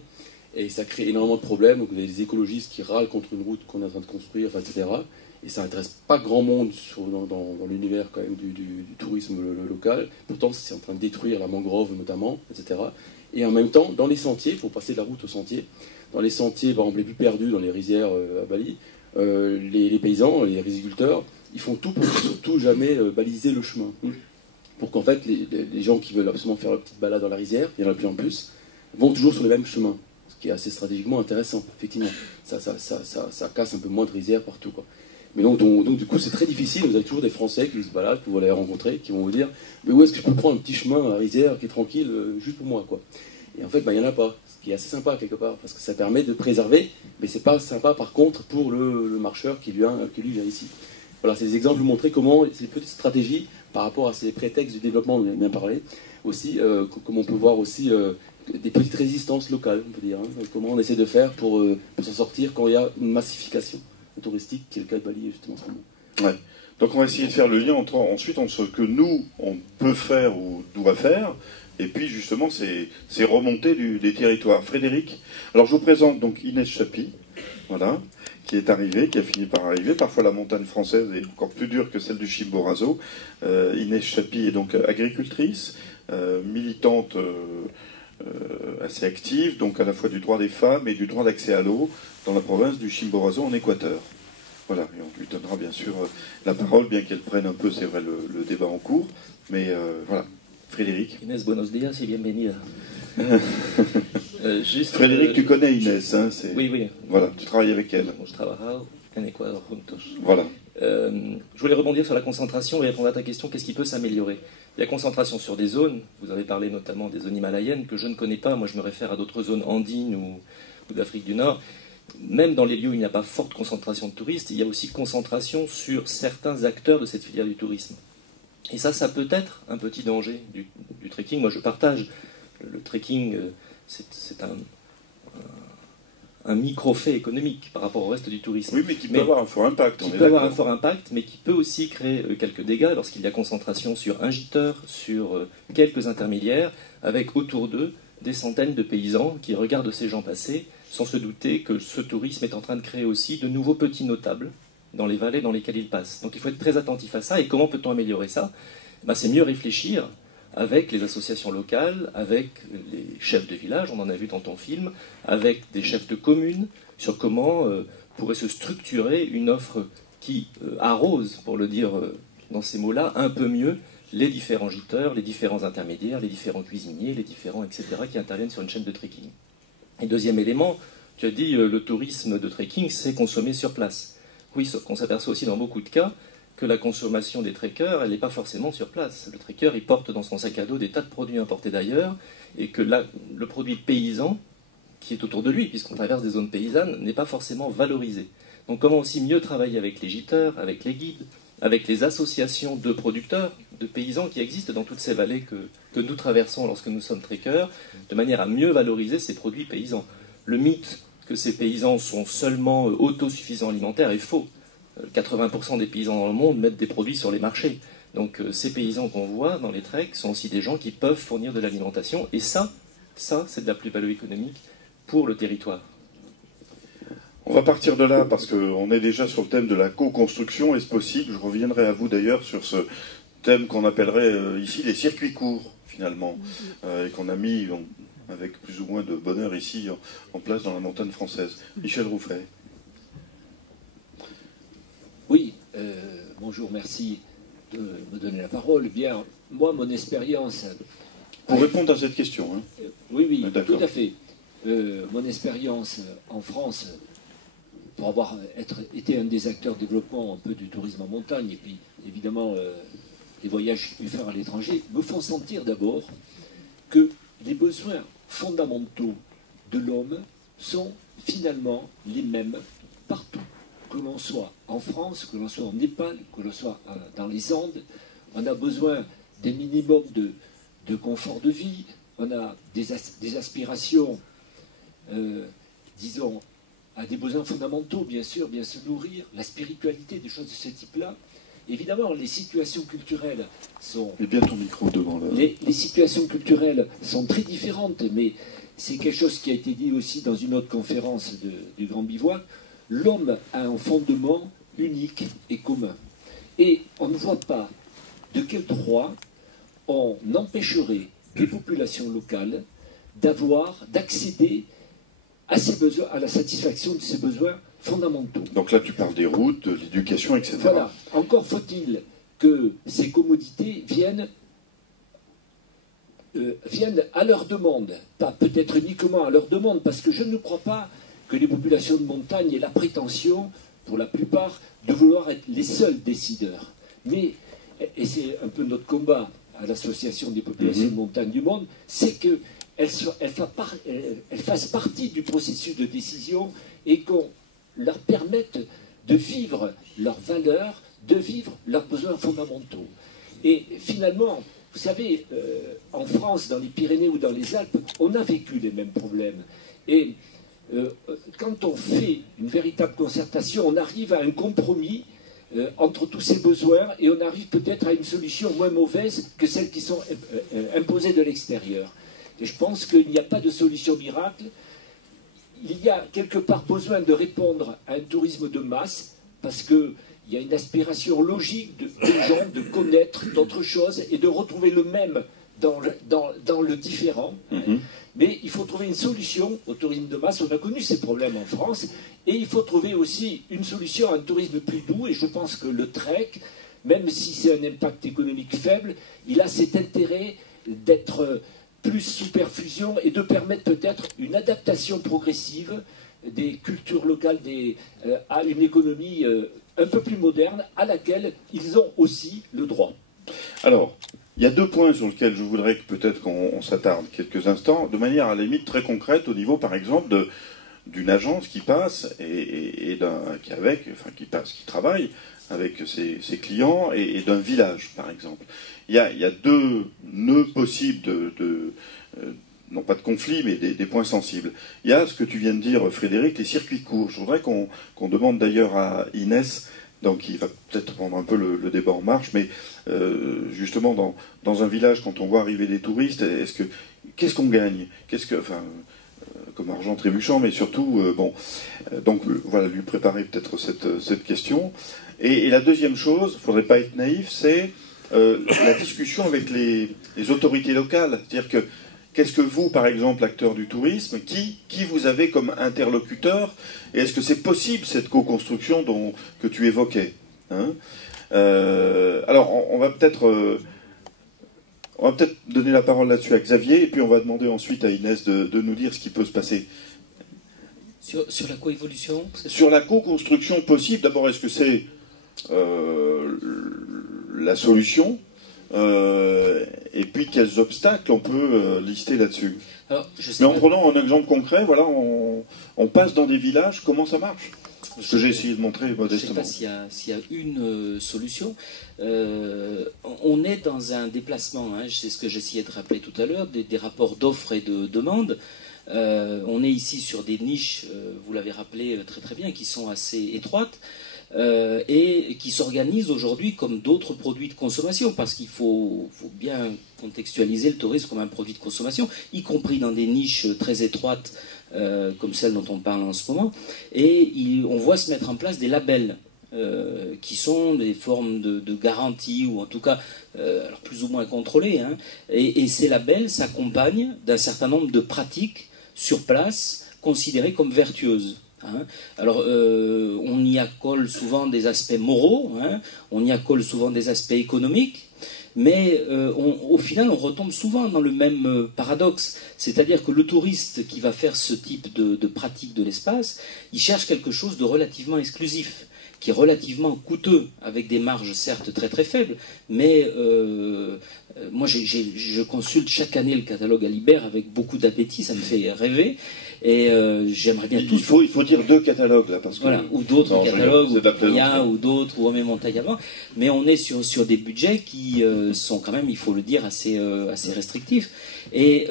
et ça crée énormément de problèmes. Donc, il y a des écologistes qui râlent contre une route qu'on est en train de construire, etc. Et ça n'intéresse pas grand monde dans l'univers quand même du tourisme local. Pourtant, c'est en train de détruire la mangrove notamment, etc. Et en même temps, dans les sentiers, il faut passer de la route aux sentiers. Dans les sentiers, par exemple, les plus perdus, dans les rizières à Bali, les paysans, les riziculteurs, ils font tout pour surtout jamais baliser le chemin. Pour qu'en fait, les gens qui veulent absolument faire leur petite balade dans la rizière, il y en a de plus en plus, vont toujours sur le même chemin. Ce qui est assez stratégiquement intéressant, effectivement. Ça casse un peu moins de rizières partout, quoi. Mais donc du coup, c'est très difficile. Vous avez toujours des Français qui se baladent, que vous allez rencontrer, qui vont vous dire « Mais où est-ce que je peux prendre un petit chemin dans la rizière qui est tranquille, juste pour moi ?» quoi. Et en fait, il n'y en a pas. Ce qui est assez sympa, quelque part, parce que ça permet de préserver, mais c'est pas sympa, par contre, pour le marcheur qui lui vient ici. Voilà, c'est des exemples pour montrer comment ces petites stratégies, par rapport à ces prétextes du développement, on a bien parlé, aussi, comme on peut voir aussi des petites résistances locales, on peut dire. Comment on essaie de faire pour s'en sortir quand il y a une massification touristique, qui est le cas de Bali justement en ce moment. Ouais. Donc on va essayer de faire le lien entre ce que nous on peut faire ou doit faire, et puis justement ces remontées des territoires. Frédéric, alors je vous présente donc Inès Chapi, voilà, qui est arrivée, qui a fini par arriver. Parfois la montagne française est encore plus dure que celle du Chimborazo. Inès Chapi est donc agricultrice, militante assez active, donc à la fois du droit des femmes et du droit d'accès à l'eau dans la province du Chimborazo en Équateur. Voilà, et on lui donnera bien sûr la parole, bien qu'elle prenne un peu, c'est vrai, le débat en cours. Mais voilà, Frédéric. Inès, buenos días y bienvenida. Frédéric, tu connais Inès, hein, Oui, oui. Voilà, tu travailles avec elle. Hemos trabajado en Ecuador juntos. Voilà. Je voulais rebondir sur la concentration et répondre à ta question, qu'est-ce qui peut s'améliorer? Il y a concentration sur des zones, vous avez parlé notamment des zones himalayennes que je ne connais pas, moi je me réfère à d'autres zones andines ou d'Afrique du Nord. Même dans les lieux où il n'y a pas forte concentration de touristes, il y a aussi concentration sur certains acteurs de cette filière du tourisme. Et ça peut être un petit danger du trekking. Moi je partage, le trekking c'est un micro-fait économique par rapport au reste du tourisme. Oui, mais qui peut avoir un fort impact. Qui peut avoir un fort impact, mais qui peut aussi créer quelques dégâts lorsqu'il y a concentration sur un giteur, sur quelques intermédiaires, avec autour d'eux des centaines de paysans qui regardent ces gens passer, sans se douter que ce tourisme est en train de créer aussi de nouveaux petits notables dans les vallées dans lesquelles ils passent. Donc il faut être très attentif à ça. Et comment peut-on améliorer ça? C'est mieux réfléchir avec les associations locales, avec les chefs de village, on en a vu dans ton film, avec des chefs de communes, sur comment pourrait se structurer une offre qui arrose, pour le dire dans ces mots-là, un peu mieux les différents giteurs, les différents intermédiaires, les différents cuisiniers, les différents, etc., qui interviennent sur une chaîne de trekking. Et deuxième élément, tu as dit le tourisme de trekking, c'est consommer sur place. Oui, sauf qu'on s'aperçoit aussi dans beaucoup de cas que la consommation des trekkers, elle n'est pas forcément sur place. Le trekker, il porte dans son sac à dos des tas de produits importés d'ailleurs, et que le produit paysan, qui est autour de lui, puisqu'on traverse des zones paysannes, n'est pas forcément valorisé. Donc comment aussi mieux travailler avec les giteurs, avec les guides, avec les associations de producteurs, de paysans qui existent dans toutes ces vallées que nous traversons lorsque nous sommes trekkers, de manière à mieux valoriser ces produits paysans. Le mythe que ces paysans sont seulement autosuffisants alimentaires est faux. 80% des paysans dans le monde mettent des produits sur les marchés. Donc ces paysans qu'on voit dans les treks sont aussi des gens qui peuvent fournir de l'alimentation. Et ça c'est de la plus-value économique pour le territoire. On va partir de là parce qu'on est déjà sur le thème de la co-construction. Est-ce possible? Je reviendrai à vous d'ailleurs sur ce thème qu'on appellerait ici les circuits courts, finalement, et qu'on a mis avec plus ou moins de bonheur ici en place dans la montagne française. Michel Rouffet. Oui, bonjour, merci de me donner la parole. Bien, moi, mon expérience... Pour répondre à cette question. Hein. Oui, tout à fait. Mon expérience en France, pour avoir été un des acteurs de développement un peu du tourisme en montagne, et puis évidemment les voyages que j'ai pu faire à l'étranger, me font sentir d'abord que les besoins fondamentaux de l'homme sont finalement les mêmes partout. Que l'on soit en France, que l'on soit en Népal, que l'on soit dans les Andes, on a besoin d'un minimum de confort de vie, on a des aspirations, disons, à des besoins fondamentaux, bien sûr, bien se nourrir, la spiritualité, des choses de ce type-là. Évidemment, les situations culturelles sont... Et bien ton micro devant là. Les situations culturelles sont très différentes, mais c'est quelque chose qui a été dit aussi dans une autre conférence du Grand Bivouac. L'homme a un fondement unique et commun. Et on ne voit pas de quel droit on empêcherait les populations locales d'accéder à ces besoins, à la satisfaction de ces besoins fondamentaux. Donc là, tu parles des routes, de l'éducation, etc. Voilà. Encore faut-il que ces commodités viennent à leur demande, pas peut-être uniquement à leur demande, parce que je ne crois pas que les populations de montagne aient la prétention, pour la plupart, de vouloir être les seuls décideurs. Mais, et c'est un peu notre combat à l'Association des populations de montagne du monde, c'est qu'elles fassent partie du processus de décision et qu'on leur permette de vivre leurs valeurs, de vivre leurs besoins fondamentaux. Et finalement, vous savez, en France, dans les Pyrénées ou dans les Alpes, on a vécu les mêmes problèmes. Et quand on fait une véritable concertation, on arrive à un compromis entre tous ces besoins et on arrive peut-être à une solution moins mauvaise que celles qui sont imposées de l'extérieur. Et je pense qu'il n'y a pas de solution miracle. Il y a quelque part besoin de répondre à un tourisme de masse parce qu'il y a une aspiration logique des gens de connaître d'autres choses et de retrouver le même dans le différent. Mais il faut trouver une solution au tourisme de masse. On a connu ces problèmes en France. Et il faut trouver aussi une solution à un tourisme plus doux. Et je pense que le trek, même si c'est un impact économique faible, il a cet intérêt d'être plus sous perfusion et de permettre peut-être une adaptation progressive des cultures locales à une économie un peu plus moderne à laquelle ils ont aussi le droit. Alors, il y a deux points sur lesquels je voudrais que peut-être qu'on s'attarde quelques instants, de manière à la limite très concrète, au niveau par exemple d'une agence qui passe et qui travaille avec ses clients et d'un village par exemple. Il y a deux nœuds possibles non pas de conflit, mais des points sensibles. Il y a ce que tu viens de dire, Frédéric, les circuits courts. Je voudrais qu'on demande d'ailleurs à Inès, donc il va peut-être prendre un peu le débat en marche, mais justement dans un village, quand on voit arriver des touristes, qu'est-ce qu'on gagne? Comme argent trébuchant, mais surtout, donc voilà, lui préparer peut-être cette question. Et la deuxième chose, il ne faudrait pas être naïf, c'est la discussion avec les autorités locales. C'est-à-dire que qu'est-ce que vous, par exemple, acteur du tourisme, qui vous avez comme interlocuteur? Et est-ce que c'est possible, cette co-construction que tu évoquais, hein? Alors, on va peut-être donner la parole là-dessus à Xavier, et puis on va demander ensuite à Inès de nous dire ce qui peut se passer. Sur la coévolution? Sur la co-construction possible, d'abord, est-ce que c'est la solution? Et puis quels obstacles on peut lister là-dessus? Mais en prenant un exemple concret, voilà, on passe dans des villages, comment ça marche? Ce que j'ai essayé de montrer modestement. Je ne sais pas s'il y a une solution. On est dans un déplacement, hein, c'est ce que j'essayais de rappeler tout à l'heure, des rapports d'offres et de demande. On est ici sur des niches, vous l'avez rappelé très très bien, qui sont assez étroites. Et qui s'organisent aujourd'hui comme d'autres produits de consommation, parce qu'il faut bien contextualiser le tourisme comme un produit de consommation, y compris dans des niches très étroites comme celle dont on parle en ce moment. Et on voit se mettre en place des labels qui sont des formes de garantie, ou en tout cas alors plus ou moins contrôlées, hein. Et ces labels s'accompagnent d'un certain nombre de pratiques sur place considérées comme vertueuses. Alors, on y accole souvent des aspects moraux, hein, on y accole souvent des aspects économiques, mais au final, on retombe souvent dans le même paradoxe. C'est-à-dire que le touriste qui va faire ce type de pratique de l'espace, il cherche quelque chose de relativement exclusif, qui est relativement coûteux, avec des marges certes très très faibles, mais moi je consulte chaque année le catalogue Alibert avec beaucoup d'appétit, ça me fait rêver. Et j'aimerais bien il faut dire deux catalogues là, parce que voilà, ou d'autres catalogues, ou Pia, ou d'autres, ou Hommes et Montagne avant. Mais on est sur des budgets qui sont quand même, il faut le dire, assez restrictifs. Et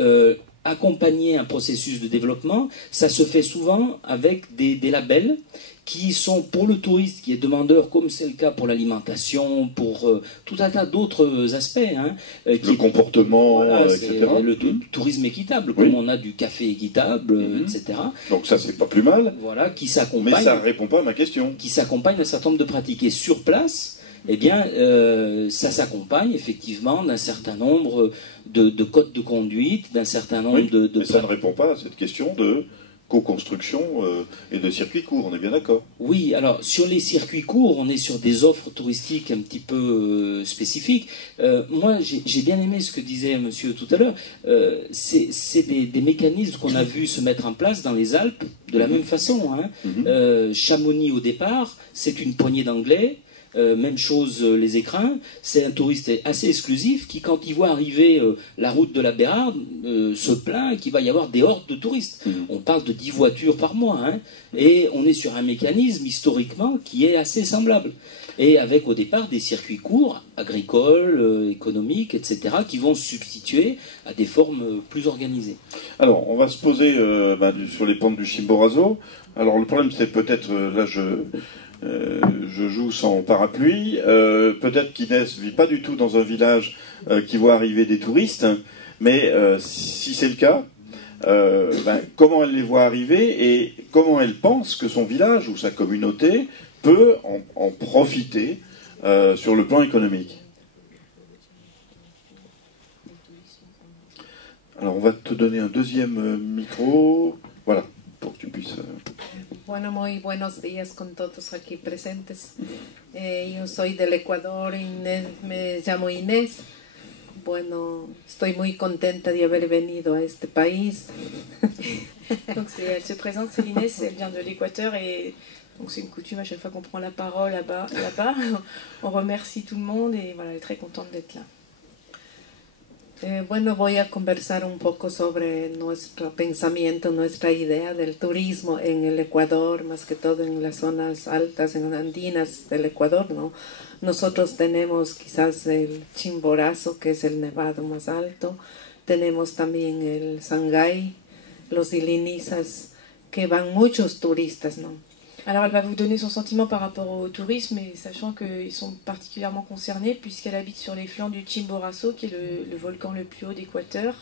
accompagner un processus de développement, ça se fait souvent avec des labels qui sont pour le touriste qui est demandeur, comme c'est le cas pour l'alimentation, pour tout un tas d'autres aspects. Hein, le comportement, voilà, etc. Le tourisme équitable, comme on a du café équitable, etc. Donc ça, c'est pas plus mal. Voilà, qui s'accompagne. Mais ça ne répond pas à ma question. Qui s'accompagne d'un certain nombre de pratiques. Et sur place, eh bien, ça s'accompagne effectivement d'un certain nombre de codes de conduite, d'un certain nombre de... Mais ça ne répond pas à cette question de co-construction et de circuits courts, on est bien d'accord? Oui, alors sur les circuits courts, on est sur des offres touristiques un petit peu spécifiques. Moi, j'ai bien aimé ce que disait monsieur tout à l'heure. C'est des mécanismes qu'on a vu se mettre en place dans les Alpes de la même façon. Hein. Chamonix au départ, c'est une poignée d'Anglais. Même chose les Écrins, c'est un touriste assez exclusif qui, quand il voit arriver la route de la Bérarde, se plaint qu'il va y avoir des hordes de touristes. On parle de 10 voitures par mois, hein, et on est sur un mécanisme historiquement qui est assez semblable. Et avec au départ des circuits courts, agricoles, économiques, etc., qui vont se substituer à des formes plus organisées. Alors, on va se poser sur les pentes du Chimborazo. Alors, le problème, c'est peut-être, là, je joue sans parapluie. Peut-être qu'Inès ne vit pas du tout dans un village qui voit arriver des touristes, mais si c'est le cas, comment elle les voit arriver et comment elle pense que son village ou sa communauté peut en profiter sur le plan économique. Alors on va te donner un deuxième micro, voilà, pour que tu puisses... Bueno, muy buenos días con todos aquí presentes. Yo soy del Ecuador, me llamo Inés. Bueno, estoy muy contenta de haber venido a este país. Donc elle se présente, c'est Inès, elle vient de l'Équateur et donc c'est une coutume à chaque fois qu'on prend la parole là-bas, on remercie tout le monde et voilà, elle est très contente d'être là. Bueno, voy a conversar un poco sobre nuestro pensamiento, nuestra idea del turismo en el Ecuador, más que todo en las zonas altas, en andinas del Ecuador, ¿no? Nosotros tenemos quizás el Chimborazo, que es el nevado más alto, tenemos también el Sangay, los Ilinizas, que van muchos turistas, ¿no? Alors elle va vous donner son sentiment par rapport au tourisme, et sachant qu'ils sont particulièrement concernés puisqu'elle habite sur les flancs du Chimborazo, qui est le volcan le plus haut d'Équateur.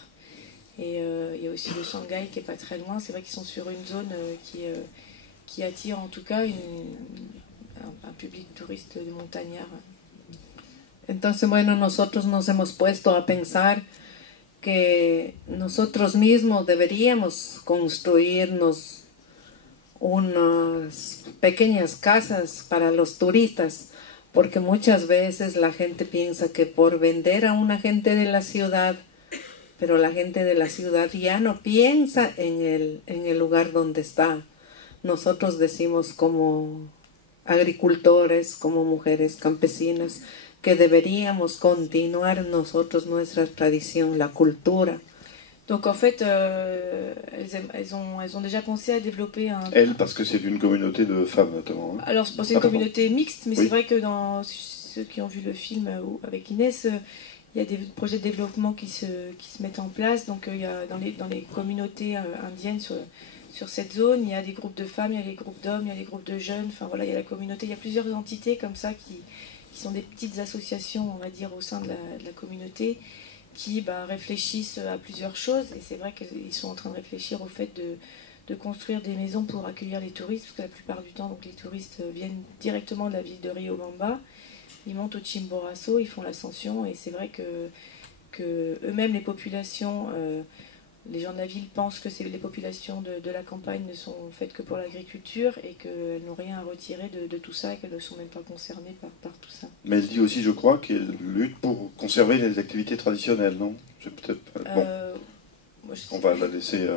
Et il y a aussi le Sangay qui est pas très loin. C'est vrai qu'ils sont sur une zone qui attire en tout cas un public touriste de montagnard. Entonces, bueno, nosotros nos hemos puesto a pensar que nosotros mismos deberíamos construirnos unas pequeñas casas para los turistas, porque muchas veces la gente piensa que por vender a una gente de la ciudad, pero la gente de la ciudad ya no piensa en el lugar donde está. Nosotros decimos como agricultores, como mujeres campesinas, que deberíamos continuar nosotros nuestra tradición, la cultura. Donc en fait, elles ont déjà pensé à développer un... Elles, parce que c'est une communauté de femmes notamment. Hein. Alors c'est une communauté mixte, mais oui. C'est vrai que dans ceux qui ont vu le film avec Inès, il y a des projets de développement qui se mettent en place. Donc il y a dans les communautés indiennes sur cette zone, il y a des groupes de femmes, il y a des groupes d'hommes, il y a des groupes de jeunes. Enfin voilà, il y a la communauté, il y a plusieurs entités comme ça qui sont des petites associations, on va dire, au sein de la communauté, qui réfléchissent à plusieurs choses, et c'est vrai qu'ils sont en train de réfléchir au fait de construire des maisons pour accueillir les touristes, parce que la plupart du temps, donc, les touristes viennent directement de la ville de Riobamba, ils montent au Chimborazo, ils font l'ascension, et c'est vrai que eux-mêmes, les populations, les gens de la ville pensent que les populations de la campagne ne sont faites que pour l'agriculture et qu'elles n'ont rien à retirer de tout ça et qu'elles ne sont même pas concernées par tout ça. Mais elle dit aussi, je crois, qu'elle lutte pour conserver les activités traditionnelles, non? On va la laisser...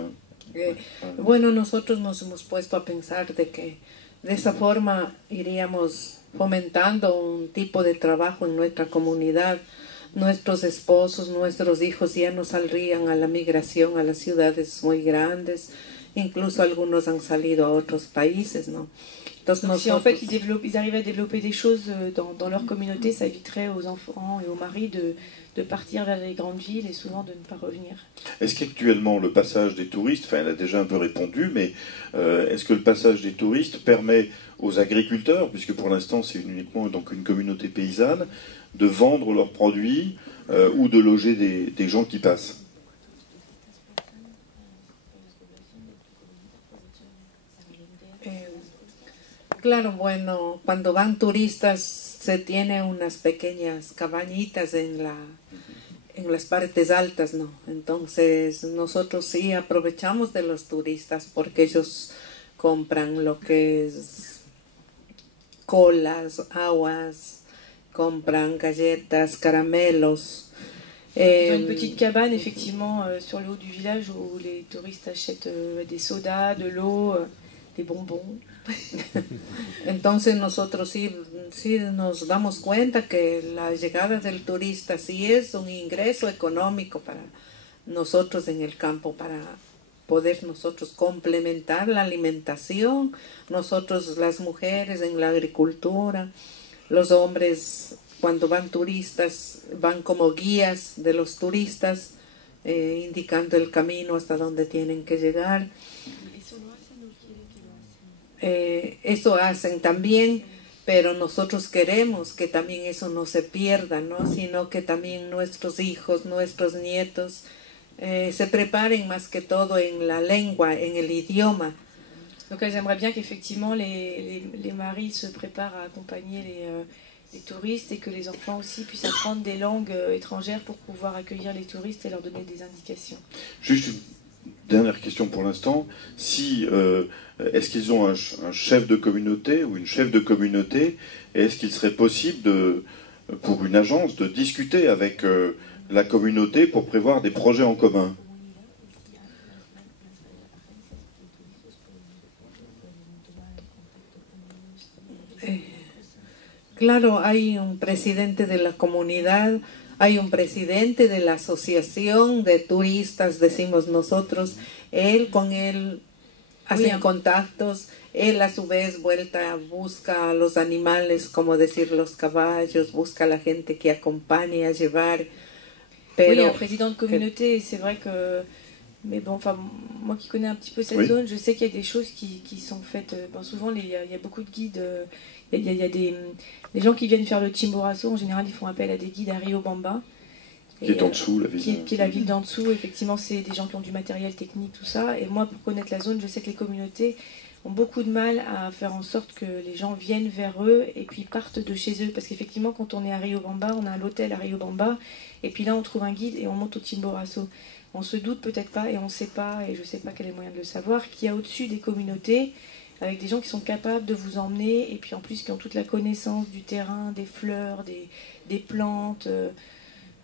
Bueno, nosotros nos hemos puesto a pensar de que de esa forma iríamos fomentando un tipo de trabajo en nuestra comunidad. Nuestros esposos, nuestros hijos ya no saldrían a la migración a las ciudades muy grandes, incluso algunos han salido a otros países, ¿no? Entonces, donc, si en fait ils arrivaient à développer des choses dans leur communauté, ça éviterait aux enfants et aux maris de partir vers les grandes villes et souvent de ne pas revenir. Est-ce qu'actuellement le passage des touristes, enfin elle a déjà un peu répondu, mais est-ce que le passage des touristes permet aux agriculteurs, puisque pour l'instant c'est uniquement donc une communauté paysanne, de vendre leurs produits ou de loger des gens qui passent? Claro, bueno, cuando van turistas se tiene unas pequeñas cabañitas en las partes altas, ¿no? Entonces nosotros sí aprovechamos de los turistas porque ellos compran lo que es colas, aguas, compran galletas, caramelos. Ils ont une petite cabane effectivement sur le haut du village où les touristes achètent des sodas, de l'eau, des bonbons. Entonces nosotros sí nos damos cuenta que la llegada del turista sí es un ingreso económico para nosotros en el campo, para poder nosotros complementar la alimentación, nosotros las mujeres en la agricultura, los hombres cuando van turistas van como guías de los turistas, indicando el camino hasta donde tienen que llegar. Eso hacen también, pero nosotros queremos que también eso no se pierda, ¿no? Sino que también nuestros hijos, nuestros nietos se preparen más que todo en la lengua, en el idioma. Donc elles aimeraient bien qu'effectivement les maris se préparent à accompagner touristes et que les enfants aussi puissent apprendre des langues étrangères pour pouvoir accueillir les touristes et leur donner des indications. Juste une dernière question pour l'instant. Si, est-ce qu'ils ont un chef de communauté ou une chef de communauté, et est-ce qu'il serait possible, pour une agence, de discuter avec la communauté pour prévoir des projets en commun? Claro, hay un presidente de la comunidad, hay un presidente de la asociación de turistas, decimos nosotros. Con él hacen contactos. Él a su vez busca a los animales, como decir los caballos, busca a la gente que acompañe a llevar. Oui, un président de communauté, c'est vrai que... Mais bon, enfin, moi qui connais un petit peu cette zone, je sais qu'il y a des choses qui sont faites. Souvent, il y a beaucoup de guides. Il y a des gens qui viennent faire le Chimborazo. En général, ils font appel à des guides à Riobamba. Qui est en dessous, la ville. Qui est la ville d'en dessous. Effectivement, c'est des gens qui ont du matériel technique, tout ça. Et moi, pour connaître la zone, je sais que les communautés ont beaucoup de mal à faire en sorte que les gens viennent vers eux et puis partent de chez eux. Parce qu'effectivement, quand on est à Riobamba, on a un hôtel à Riobamba. Et puis là, on trouve un guide et on monte au Chimborazo. On se doute peut-être pas et on ne sait pas, et je ne sais pas quel est le moyen de le savoir, qu'il y a au-dessus des communautés, avec des gens qui sont capables de vous emmener, et puis en plus qui ont toute la connaissance du terrain, des fleurs, des plantes,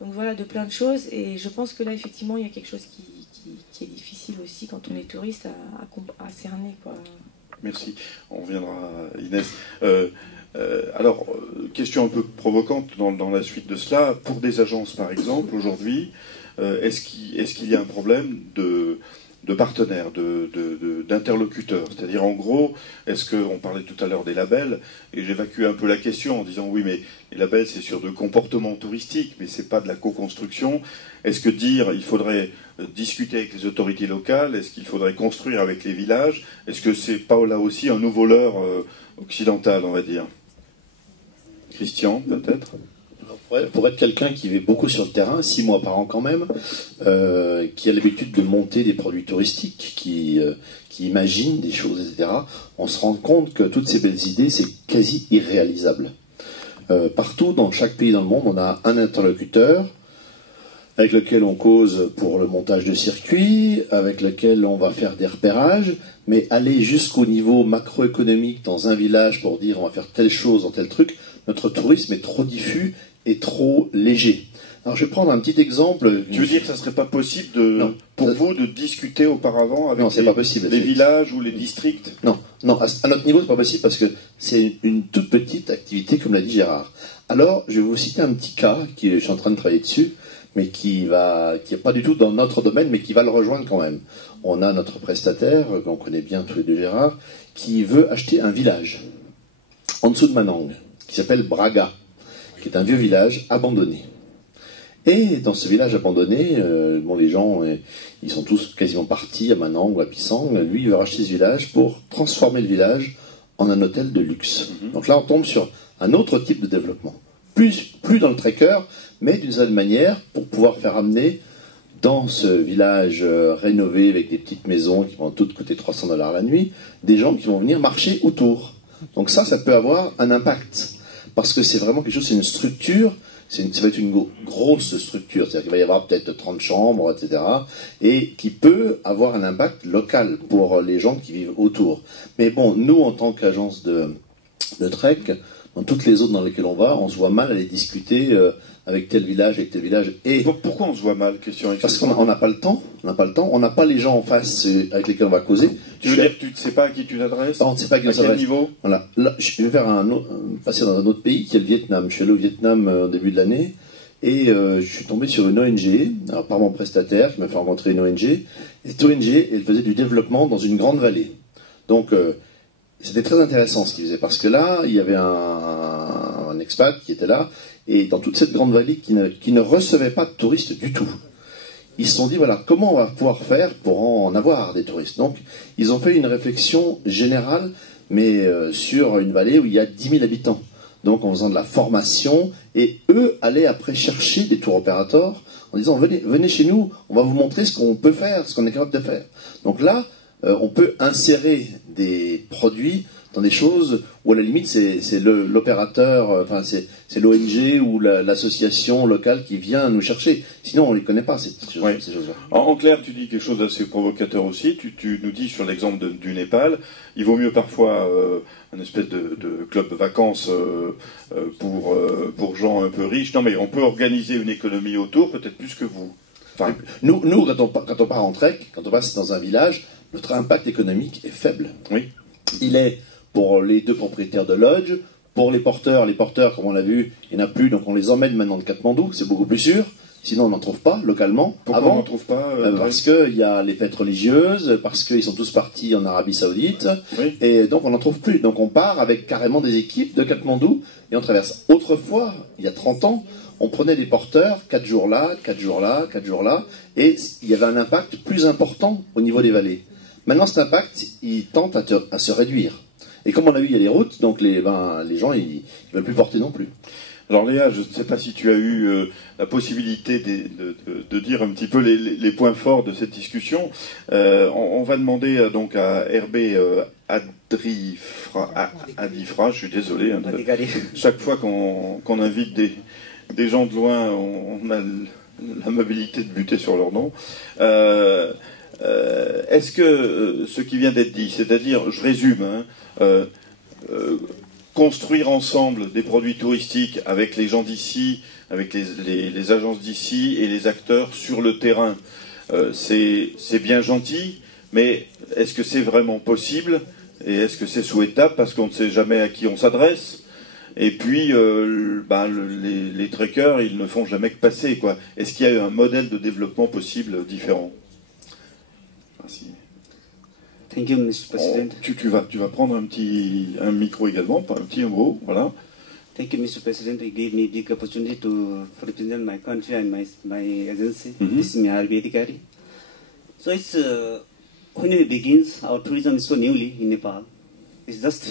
donc voilà, de plein de choses. Et je pense que là, effectivement, il y a quelque chose qui est difficile aussi quand on est touriste à cerner, quoi. Merci. On reviendra à Inès. Alors, question un peu provocante dans la suite de cela. Pour des agences, par exemple, aujourd'hui, est-ce qu'il y a un problème de partenaires, d'interlocuteurs? C'est-à-dire, en gros, est-ce qu'on parlait tout à l'heure des labels, et j'évacue un peu la question en disant, oui, mais les labels, c'est sur de comportements touristiques, mais c'est pas de la co-construction. Est-ce que il faudrait discuter avec les autorités locales? Est-ce qu'il faudrait construire avec les villages? Est-ce que c'est pas là aussi un nouveau leurre occidental, on va dire? Christian, peut-être? Pour être quelqu'un qui vit beaucoup sur le terrain, 6 mois par an quand même, qui a l'habitude de monter des produits touristiques, qui imagine des choses, etc., on se rend compte que toutes ces belles idées, c'est quasi irréalisable. Partout, dans chaque pays dans le monde, on a un interlocuteur avec lequel on cause pour le montage de circuits, avec lequel on va faire des repérages, mais aller jusqu'au niveau macroéconomique dans un village pour dire on va faire telle chose dans tel truc, notre tourisme est trop diffus et trop léger. Alors je vais prendre un petit exemple. Tu veux dire que ça ne serait pas possible pour vous de discuter auparavant avec les villages ou les districts? Non, à notre niveau, c'est pas possible parce que c'est une toute petite activité, comme l'a dit Gérard. Alors, je vais vous citer un petit cas, je suis en train de travailler dessus, mais qui est pas du tout dans notre domaine, mais qui va le rejoindre quand même. On a notre prestataire, qu'on connaît bien tous les deux, Gérard, qui veut acheter un village en dessous de Manang, qui s'appelle Braga, qui est un vieux village abandonné. Et dans ce village abandonné, les gens, ils sont tous quasiment partis à Manang ou à Pisang. Lui, il veut racheter ce village pour transformer le village en un hôtel de luxe. Donc là, on tombe sur un autre type de développement. Plus dans le tracker, mais d'une certaine manière, pour pouvoir faire amener dans ce village rénové avec des petites maisons qui vont toutes coûter $300 la nuit, des gens qui vont venir marcher autour. Donc ça peut avoir un impact. Parce que c'est vraiment quelque chose, c'est une structure, ça va être une grosse structure, c'est-à-dire qu'il va y avoir peut-être 30 chambres, etc., et qui peut avoir un impact local pour les gens qui vivent autour. Mais bon, nous, en tant qu'agence de trek, dans toutes les zones dans lesquelles on va, on se voit mal aller discuter avec tel village, avec tel village. Et pourquoi on se voit mal, question? Parce qu'on n'a pas le temps, on n'a pas les gens en face avec lesquels on va causer. Tu veux dire que tu ne sais pas à qui tu t'adresses? On ne sait pas à qui on s'adresse. Niveau? Voilà. Là, je vais passer dans un autre pays qui est le Vietnam. Je suis allé au Vietnam au début de l'année et je suis tombé sur une ONG, alors par mon prestataire qui m'a fait rencontrer une ONG. Et cette ONG, elle faisait du développement dans une grande vallée. Donc c'était très intéressant ce qu'il faisait parce que là, il y avait un expat qui était là et dans toute cette grande vallée qui ne recevait pas de touristes du tout. Ils se sont dit, voilà, comment on va pouvoir faire pour en avoir des touristes? Donc, ils ont fait une réflexion générale, mais sur une vallée où il y a 10 000 habitants. Donc, en faisant de la formation, et eux allaient après chercher des tour opérateurs en disant, venez chez nous, on va vous montrer ce qu'on peut faire, ce qu'on est capable de faire. Donc là, on peut insérer des produits dans des choses où à la limite c'est l'opérateur, enfin c'est l'ONG ou l'association locale qui vient nous chercher. Sinon on ne les connaît pas, ces choses-là. En clair, tu dis quelque chose d'assez provocateur aussi. Tu nous dis sur l'exemple du Népal, il vaut mieux parfois un espèce de club de vacances pour gens un peu riches. Non mais on peut organiser une économie autour, peut-être plus que vous. Enfin, nous quand on part en trek, quand on passe dans un village, notre impact économique est faible. Oui. Il est pour les 2 propriétaires de lodge, pour les porteurs, comme on l'a vu, il n'y en a plus, donc on les emmène maintenant de Katmandou, c'est beaucoup plus sûr. Sinon, on n'en trouve pas localement. Pourquoi on n'en trouve pas parce qu'il y a les fêtes religieuses, parce qu'ils sont tous partis en Arabie Saoudite, oui. Et donc on n'en trouve plus. Donc on part avec carrément des équipes de Katmandou et on traverse. Autrefois, il y a 30 ans, on prenait des porteurs, 4 jours là, 4 jours là, 4 jours là, et il y avait un impact plus important au niveau des vallées. Maintenant, cet impact, il tente à se réduire. Et comme on a vu, il y a les routes, donc les gens, ils ne veulent plus porter non plus. Alors Léa, je ne sais pas si tu as eu la possibilité de dire un petit peu les points forts de cette discussion. On va demander donc à Herbé Adifra, je suis désolé, hein, chaque fois qu'on invite des gens de loin, on a l'amabilité de buter sur leur nom. Est-ce que ce qui vient d'être dit, c'est-à-dire, je résume, construire ensemble des produits touristiques avec les gens d'ici, avec les agences d'ici et les acteurs sur le terrain, c'est bien gentil, mais est-ce que c'est vraiment possible et est-ce que c'est souhaitable parce qu'on ne sait jamais à qui on s'adresse? Et puis, les trekkers, ils ne font jamais que passer, quoi. Est-ce qu'il y a un modèle de développement possible différent? Merci. Thank you, Mr. President. Tu vas prendre un micro également, pas un petit mot, voilà. Thank you, Mr. President. You gave me a big opportunity to represent my country and my agency. This is Mihar Vedikari. So it's when we begins, our tourism is so newly in Nepal. It's just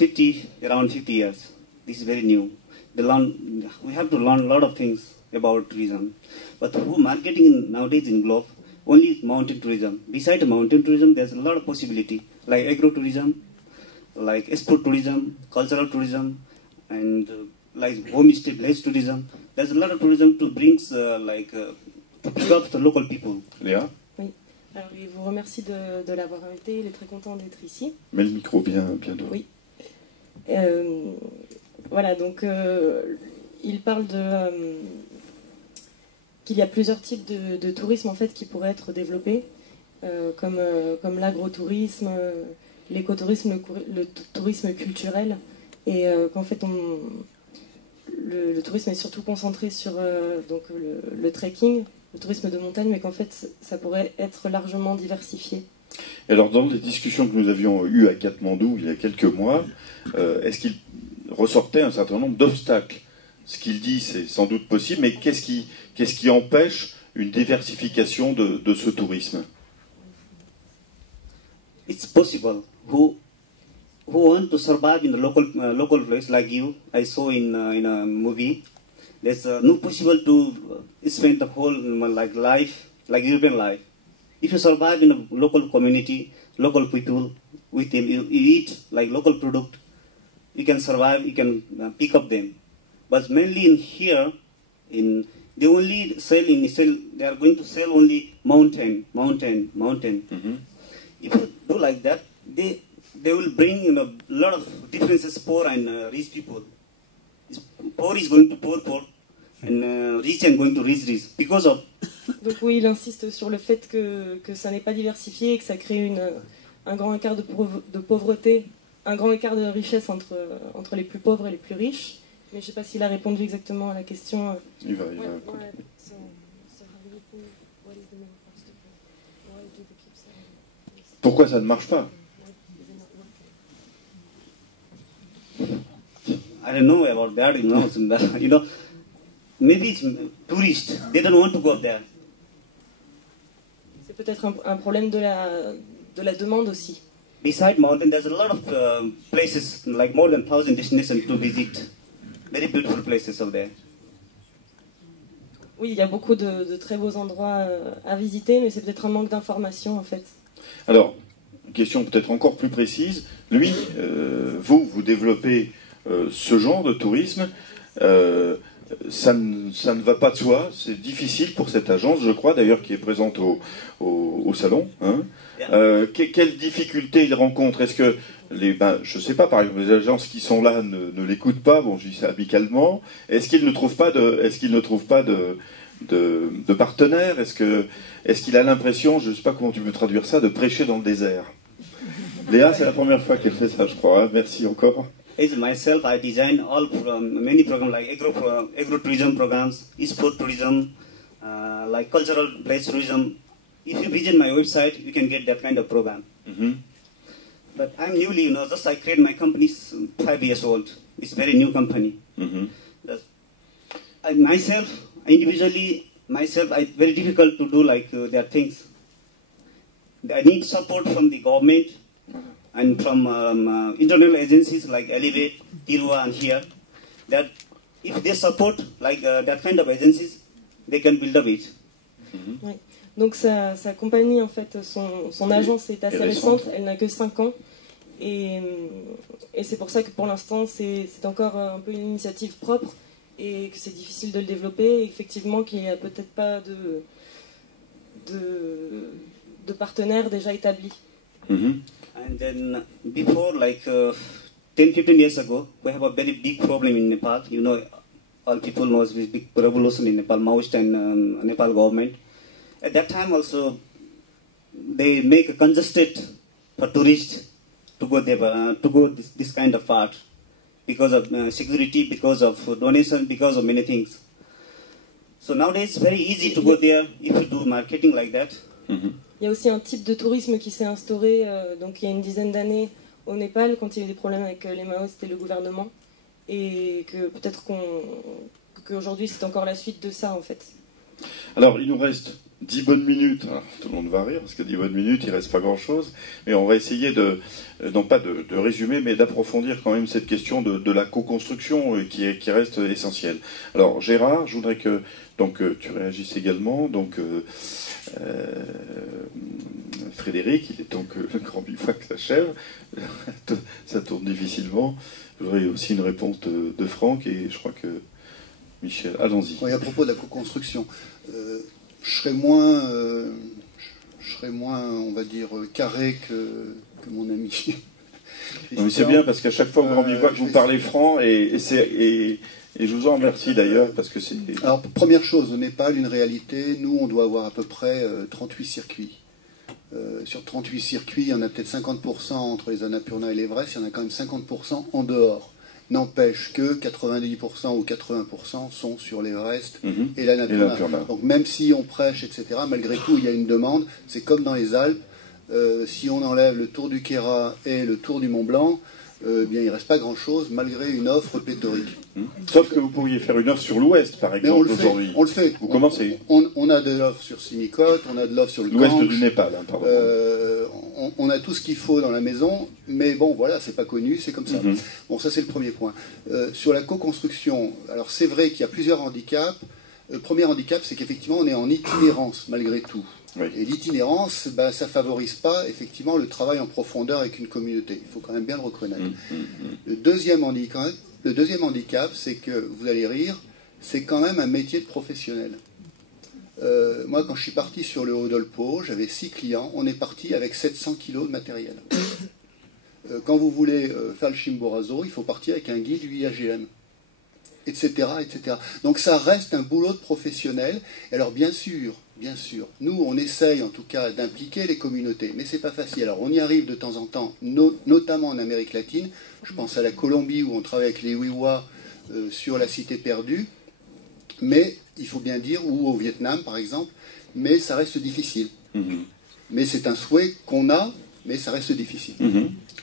around 50 years. This is very new. We have to learn a lot of things about tourism. But who marketing nowadays in globe? Only mountain tourism. Beside mountain tourism, there's a lot of possibility, like agro-tourism, like export tourism, cultural tourism, and like homestay village tourism. There's a lot of tourism to bring, to pick up the local people. Léa? Oui. Alors, il vous remercie de l'avoir invité. Il est très content d'être ici. Mets le micro bien devant. Oui. Voilà, donc il parle qu'il y a plusieurs types de tourisme en fait qui pourraient être développés, comme l'agrotourisme, l'écotourisme, le tourisme culturel, et qu'en fait le tourisme est surtout concentré sur donc le trekking, le tourisme de montagne, mais qu'en fait ça pourrait être largement diversifié. Alors dans les discussions que nous avions eues à Katmandou il y a quelques mois, est-ce qu'il ressortait un certain nombre d'obstacles? Ce qu'il dit, c'est sans doute possible, mais qu'est-ce qui empêche une diversification de ce tourisme? It's possible. Who want to survive in the local place like you? I saw in a movie. There's no possible to spend the whole life like European life. If you survive in a local community, local people, with them, you eat like local product, you can survive. You can pick up them. But mainly in here, they only they are going to sell only mountain. Mm-hmm. If you do like that, they will bring a lot of differences, poor and rich people. Poor is going to poor, and rich and going to rich. Because of... Donc oui, il insiste sur le fait que ça n'est pas diversifié et que ça crée un grand écart de pauvreté, un grand écart de richesse entre les plus pauvres et les plus riches. Mais je ne sais pas s'il a répondu exactement à la question. Il va. Pourquoi ça ne marche pas? I don't know about that, you know, maybe it's tourists, they don't want to go there. C'est peut-être un problème de la demande aussi. Beside mountain, there's a lot of places, like more than 1,000 destinations to visit. Very beautiful places over there. Oui, il y a beaucoup de très beaux endroits à visiter, mais c'est peut-être un manque d'information en fait. Alors, une question peut-être encore plus précise. Lui, vous développez ce genre de tourisme. Ça ne va pas de soi, c'est difficile pour cette agence, je crois, d'ailleurs, qui est présente au salon. Hein. Quelles difficultés il rencontre? Est-ce que je ne sais pas, par exemple, les agences qui sont là ne l'écoutent pas? Bon, je dis ça amicalement. Est-ce qu'ils ne trouvent pas de partenaires? Est-ce qu'il a l'impression, je ne sais pas comment tu peux traduire ça, de prêcher dans le désert? Léa, c'est la première fois qu'elle fait ça, je crois. Hein. Merci encore. As myself, I design many programs like agro-tourism programs, e-sport tourism, like cultural place tourism. If you visit my website, you can get that kind of program. Mm-hmm. But I'm newly, just I created my company 5 years old. It's a very new company. Mm-hmm. Individually, it's very difficult to do like their things. I need support from the government and from internal agencies like Elevate, Tirua and here. That if they support like that kind of agencies, they can build a it. Mm-hmm. Oui. Donc sa compagnie, en fait, son agence est assez récente, elle n'a que 5 ans. Et c'est pour ça que pour l'instant, c'est encore un peu une initiative propre et que c'est difficile de le développer. Et effectivement, qu'il n'y a peut-être pas de partenaires déjà établis. Mm-hmm. And then before, like 10-15 years ago, we have a very big problem in Nepal. You know, all people know this big revolution in Nepal, Maoist and Nepal government. At that time also, they make a congested for tourists to go there, to go this kind of part because of security, because of donation, because of many things. So nowadays, it's very easy to go there if you do marketing like that. Mm-hmm. Il y a aussi un type de tourisme qui s'est instauré donc il y a une dizaine d'années au Népal quand il y a eu des problèmes avec les maoïstes et le gouvernement et que peut-être qu'aujourd'hui c'est encore la suite de ça en fait. Alors il nous reste 10 bonnes minutes, alors, tout le monde va rire parce que 10 bonnes minutes il ne reste pas grand chose, mais on va essayer non pas de résumer mais d'approfondir quand même cette question de la co-construction qui reste essentielle. Alors Gérard, je voudrais que tu réagisses également, Frédéric, il est donc le grand bivouac s'achève, ça tourne difficilement. Je voudrais aussi une réponse de Franck et je crois que Michel, allons-y. Oui, à propos de la co-construction, je serais moins, on va dire, carré que mon ami. Non, mais c'est bien parce qu'à chaque fois au grand bivouac vous parlez franc et je vous en remercie d'ailleurs parce que c'est... Alors, première chose, au Népal, une réalité, nous on doit avoir à peu près 38 circuits. Sur 38 circuits, il y en a peut-être 50% entre les Annapurna et l'Everest, il y en a quand même 50% en dehors. N'empêche que 90% ou 80% sont sur l'Everest et l'Annapurna. Donc même si on prêche, etc., malgré tout, il y a une demande. C'est comme dans les Alpes. Si on enlève le tour du Kera et le tour du Mont Blanc, bien, il ne reste pas grand-chose malgré une offre pléthorique. Sauf que vous pourriez faire une offre sur l'Ouest, par exemple, aujourd'hui. On le fait. Vous commencez. On a de l'offre sur Simikot, on a de l'offre sur l'Ouest Gange, du Népal, hein, pardon. On a tout ce qu'il faut dans la maison, mais bon, voilà, c'est pas connu, c'est comme ça. Bon, ça c'est le premier point. Sur la co-construction, alors c'est vrai qu'il y a plusieurs handicaps. Le premier handicap, c'est qu'effectivement, on est en itinérance, malgré tout. Oui. Et l'itinérance, ça ne favorise pas effectivement le travail en profondeur avec une communauté. Il faut quand même bien le reconnaître. Le deuxième handicap, c'est que, vous allez rire, c'est quand même un métier de professionnel. Moi, quand je suis parti sur le Haut-Dolpo, j'avais 6 clients, on est parti avec 700 kilos de matériel. Quand vous voulez faire le Chimborazo, il faut partir avec un guide UIAGM. Etc., etc. Donc ça reste un boulot de professionnel. Alors bien sûr, nous on essaye en tout cas d'impliquer les communautés, mais c'est pas facile. Alors on y arrive de temps en temps, notamment en Amérique latine. Je pense à la Colombie où on travaille avec les Wiwa sur la cité perdue, mais il faut bien dire, ou au Vietnam par exemple, mais ça reste difficile. Mais c'est un souhait qu'on a, mais ça reste difficile.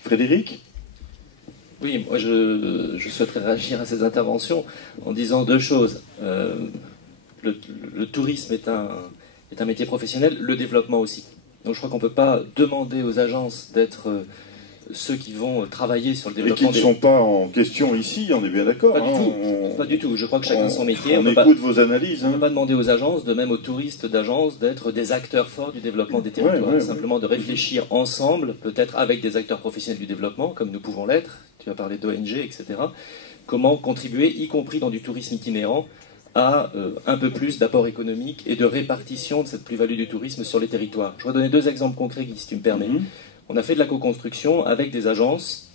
Frédéric ? Oui, moi je souhaiterais réagir à ces interventions en disant 2 choses. Le tourisme est un métier professionnel, le développement aussi. Donc je crois qu'on ne peut pas demander aux agences d'être ceux qui vont travailler sur le Et développement... qui ne sont pas en question ici, on est bien d'accord. Pas du tout. Pas du tout. Je crois que chacun son métier. On écoute vos analyses. On ne peut pas demander aux agences, de même aux touristes d'agences, d'être des acteurs forts du développement des territoires. Simplement de réfléchir ensemble, peut-être avec des acteurs professionnels du développement, comme nous pouvons l'être. Tu as parlé d'ONG, etc. Comment contribuer, y compris dans du tourisme itinérant, à un peu plus d'apport économique et de répartition de cette plus-value du tourisme sur les territoires. Je vais donner 2 exemples concrets, Guy, si tu me permets. On a fait de la co-construction avec des agences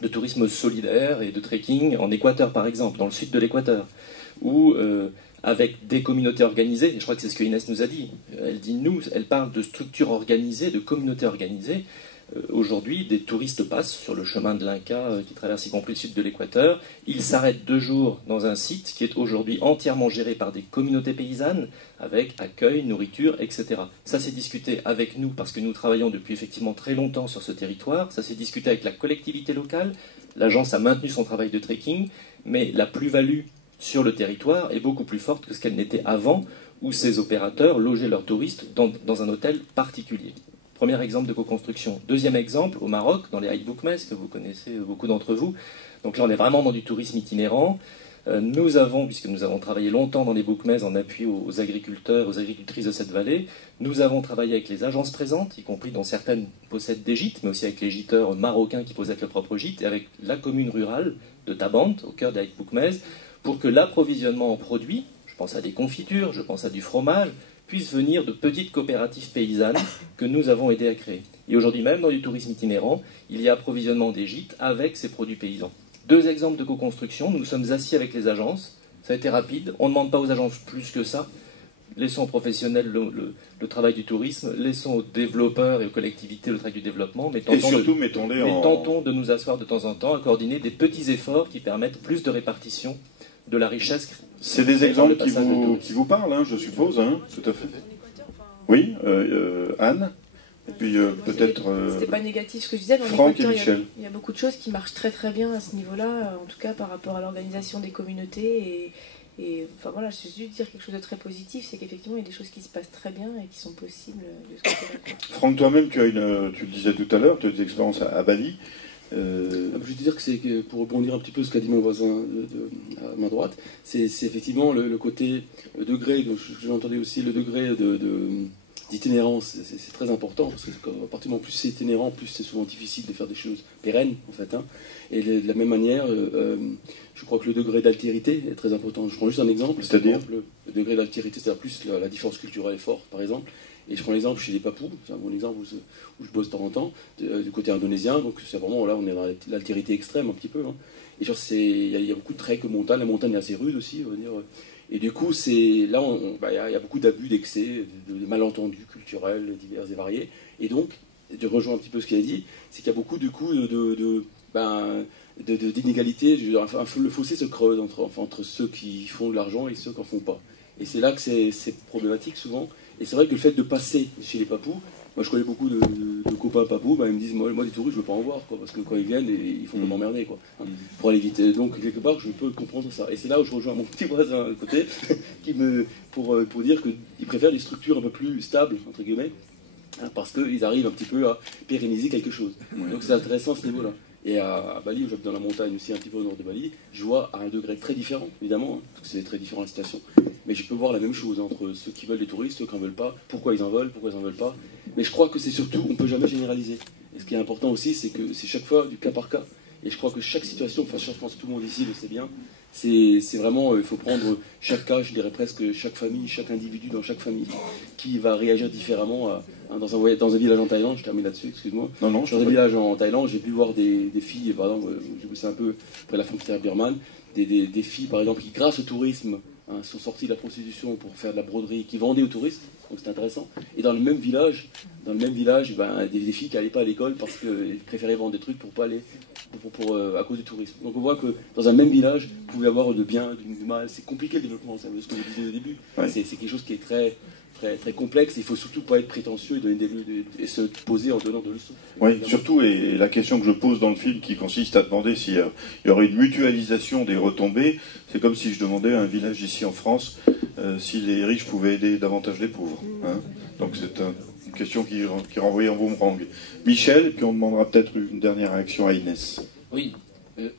de tourisme solidaire et de trekking en Équateur, par exemple, dans le sud de l'Équateur, ou avec des communautés organisées, et je crois que c'est ce que Inès nous a dit. Elle dit nous, elle parle de structures organisées, de communautés organisées. Aujourd'hui, des touristes passent sur le chemin de l'Inca qui traverse y compris le sud de l'Équateur. Ils s'arrêtent 2 jours dans un site qui est aujourd'hui entièrement géré par des communautés paysannes, avec accueil, nourriture, etc. Ça s'est discuté avec nous, parce que nous travaillons depuis effectivement très longtemps sur ce territoire. Ça s'est discuté avec la collectivité locale. L'agence a maintenu son travail de trekking, mais la plus-value sur le territoire est beaucoup plus forte que ce qu'elle n'était avant, où ces opérateurs logeaient leurs touristes dans un hôtel particulier. Premier exemple de co-construction. Deuxième exemple, au Maroc, dans les Boukmez, que vous connaissez beaucoup d'entre vous. Donc là, on est vraiment dans du tourisme itinérant. Nous avons, puisque nous avons travaillé longtemps dans les Boukmez en appui aux agriculteurs, aux agricultrices de cette vallée, nous avons travaillé avec les agences présentes, y compris dont certaines possèdent des gîtes, mais aussi avec les gîteurs marocains qui possèdent leur propre gîte, et avec la commune rurale de Tabant, au cœur des Boukmez, pour que l'approvisionnement en produits, je pense à des confitures, je pense à du fromage, puissent venir de petites coopératives paysannes que nous avons aidé à créer. Et aujourd'hui même, dans du tourisme itinérant, il y a approvisionnement des gîtes avec ces produits paysans. 2 exemples de co-construction. Nous nous sommes assis avec les agences. Ça a été rapide. On ne demande pas aux agences plus que ça. Laissons aux professionnels le travail du tourisme. Laissons aux développeurs et aux collectivités le travail du développement. Mais tentons de nous asseoir de temps en temps à coordonner des petits efforts qui permettent plus de répartition de la richesse. C'est des exemples qui vous parlent, hein, je suppose, hein, tout à fait. Oui, Anne, et puis peut-être c'était pas négatif ce que je disais, mais Franck et Michel. Il y a beaucoup de choses qui marchent très très bien à ce niveau-là, en tout cas par rapport à l'organisation des communautés. Et enfin voilà, je veux juste dire quelque chose de très positif, c'est qu'effectivement il y a des choses qui se passent très bien et qui sont possibles de ce côté-là. Franck, toi-même, tu le disais tout à l'heure, tu as des expériences à Bali. Je veux dire que pour rebondir un petit peu ce qu'a dit mon voisin à ma droite, c'est effectivement le côté degré, je l'entendais aussi, le degré d'itinérance, c'est très important, parce que à partir du moment où plus c'est itinérant, plus c'est souvent difficile de faire des choses pérennes, en fait. Hein. Et de la même manière, je crois que le degré d'altérité est très important. Je prends juste un exemple, c'est-à-dire le degré d'altérité, c'est-à-dire plus la différence culturelle est forte, par exemple. Et je prends l'exemple chez les Papous, c'est un bon exemple où je bosse de temps en temps, du côté indonésien, donc c'est vraiment, là on est dans l'altérité extrême un petit peu. Hein. Et genre il y a beaucoup de trek montagne, la montagne est assez rude aussi, on va dire. Et du coup, là il y a beaucoup d'abus, d'excès, de malentendus culturels divers et variés. Et donc, je rejoins un petit peu ce qu'il a dit, c'est qu'il y a beaucoup du coup d'inégalités, le fossé se creuse entre ceux qui font de l'argent et ceux qui n'en font pas. Et c'est là que c'est problématique souvent. Et c'est vrai que le fait de passer chez les Papous, moi je connais beaucoup de copains Papous, ils me disent moi des touristes je veux pas en voir, quoi, parce que quand ils viennent ils font que m'emmerder, quoi, hein, pour aller vite. Donc quelque part je peux comprendre ça. Et c'est là où je rejoins mon petit voisin à côté pour dire qu'ils préfèrent des structures un peu plus stables, entre guillemets, hein, parce qu'ils arrivent un petit peu à pérenniser quelque chose. Donc c'est intéressant à ce niveau-là. Et à Bali, où j'habite dans la montagne aussi, un petit peu au nord de Bali, je vois à un degré très différent, évidemment, hein, parce que c'est très différent la situation. Mais je peux voir la même chose entre ceux qui veulent des touristes, ceux qui n'en veulent pas, pourquoi ils en veulent, pourquoi ils n'en veulent pas. Mais je crois que c'est surtout, on ne peut jamais généraliser. Et ce qui est important aussi, c'est que c'est chaque fois du cas par cas. Et je crois que chaque situation, enfin je pense que tout le monde ici le sait bien, c'est vraiment, il faut prendre chaque cas, je dirais presque chaque famille, chaque individu dans chaque famille, qui va réagir différemment dans un village en Thaïlande, je termine là-dessus, excuse-moi. Non, dans un village en Thaïlande, j'ai pu voir des filles, par exemple, j'ai bossé un peu après la frontière birmane, des filles par exemple qui grâce au tourisme sont sorties de la prostitution pour faire de la broderie, qui vendaient aux touristes, donc c'est intéressant. Et dans le même village, des filles qui n'allaient pas à l'école parce qu'elles préféraient vendre des trucs pour pas aller, à cause du tourisme. Donc on voit que dans un même village, vous pouvez avoir de bien, du mal. C'est compliqué le développement, c'est ce que je disais au début. Ouais. C'est quelque chose qui est très, très, très complexe. Il faut surtout pas être prétentieux et se poser en donnant de leçons. Oui, surtout, et la question que je pose dans le film qui consiste à demander s'il y aurait une mutualisation des retombées, c'est comme si je demandais à un village ici en France si les riches pouvaient aider davantage les pauvres. Hein. Donc c'est une question qui renvoyait en boomerang. Michel, et puis on demandera peut-être une dernière réaction à Inès. Oui,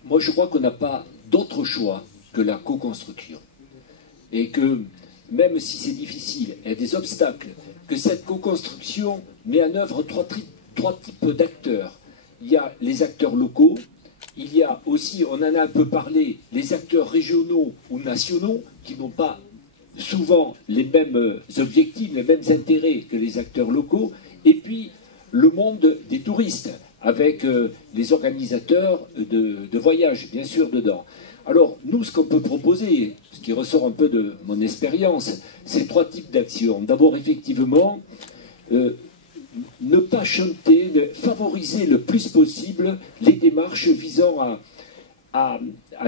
moi je crois qu'on n'a pas d'autre choix que la co-construction. Et que même si c'est difficile, il y a des obstacles, que cette co-construction met en œuvre trois types d'acteurs. Il y a les acteurs locaux, il y a aussi, on en a un peu parlé, les acteurs régionaux ou nationaux qui n'ont pas souvent les mêmes objectifs, les mêmes intérêts que les acteurs locaux, et puis le monde des touristes, avec les organisateurs de voyages, bien sûr, dedans. Alors, nous, ce qu'on peut proposer, ce qui ressort un peu de mon expérience, c'est trois types d'actions. D'abord, effectivement, ne pas chanter, favoriser le plus possible les démarches visant à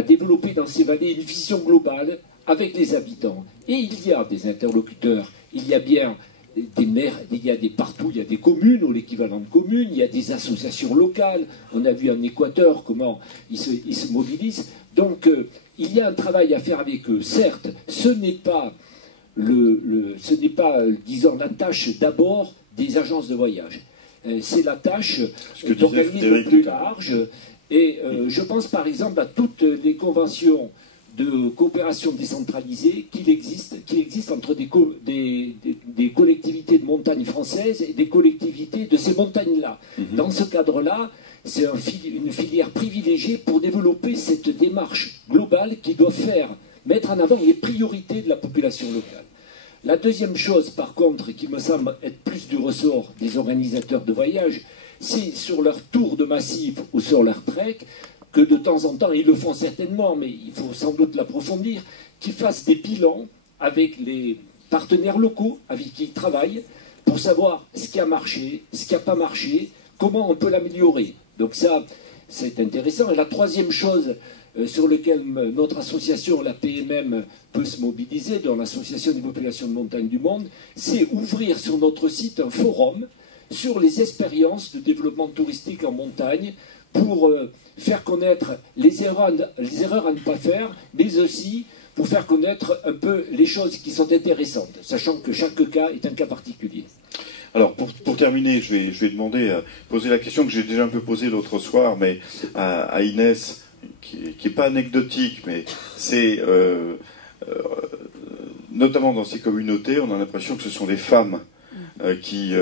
développer dans ces vallées une vision globale avec les habitants. Et il y a des interlocuteurs, il y a bien des maires, il y a partout, il y a des communes ou l'équivalent de communes, il y a des associations locales, on a vu en Équateur comment ils se mobilisent. Donc il y a un travail à faire avec eux. Certes, ce n'est pas, disons, la tâche d'abord des agences de voyage. C'est la tâche d'organismes plus large. Et je pense par exemple à toutes les conventions de coopération décentralisée qu'il existe entre des collectivités de montagne françaises et des collectivités de ces montagnes-là. Dans ce cadre-là, c'est une filière privilégiée pour développer cette démarche globale qui doit mettre en avant les priorités de la population locale. La deuxième chose, par contre, qui me semble être plus du ressort des organisateurs de voyage, c'est sur leur tour de massif ou sur leur trek, que de temps en temps, ils le font certainement, mais il faut sans doute l'approfondir, qu'ils fassent des bilans avec les partenaires locaux avec qui ils travaillent pour savoir ce qui a marché, ce qui n'a pas marché, comment on peut l'améliorer. Donc ça, c'est intéressant. Et la troisième chose sur laquelle notre association, la PMM, peut se mobiliser, dans l'Association des populations de montagne du monde, c'est ouvrir sur notre site un forum sur les expériences de développement touristique en montagne pour faire connaître les erreurs à ne pas faire, mais aussi pour faire connaître un peu les choses qui sont intéressantes, sachant que chaque cas est un cas particulier. Alors, pour terminer, je vais demander, poser la question que j'ai déjà un peu posée l'autre soir, mais à Inès, qui n'est pas anecdotique, mais c'est, notamment dans ces communautés, on a l'impression que ce sont les femmes qui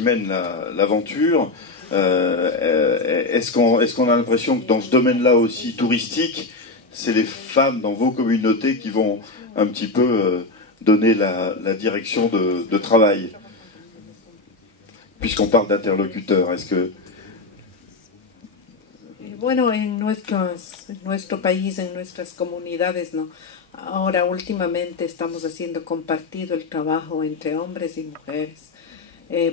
mènent l'aventure. Est-ce qu'on a l'impression que dans ce domaine-là aussi touristique, c'est les femmes dans vos communautés qui vont un petit peu donner la direction de travail? Puisqu'on parle d'interlocuteurs, est-ce que... Bueno, en nuestro país, en nuestras comunidades, ¿no? Ahora últimamente estamos haciendo compartido el trabajo entre hombres y mujeres,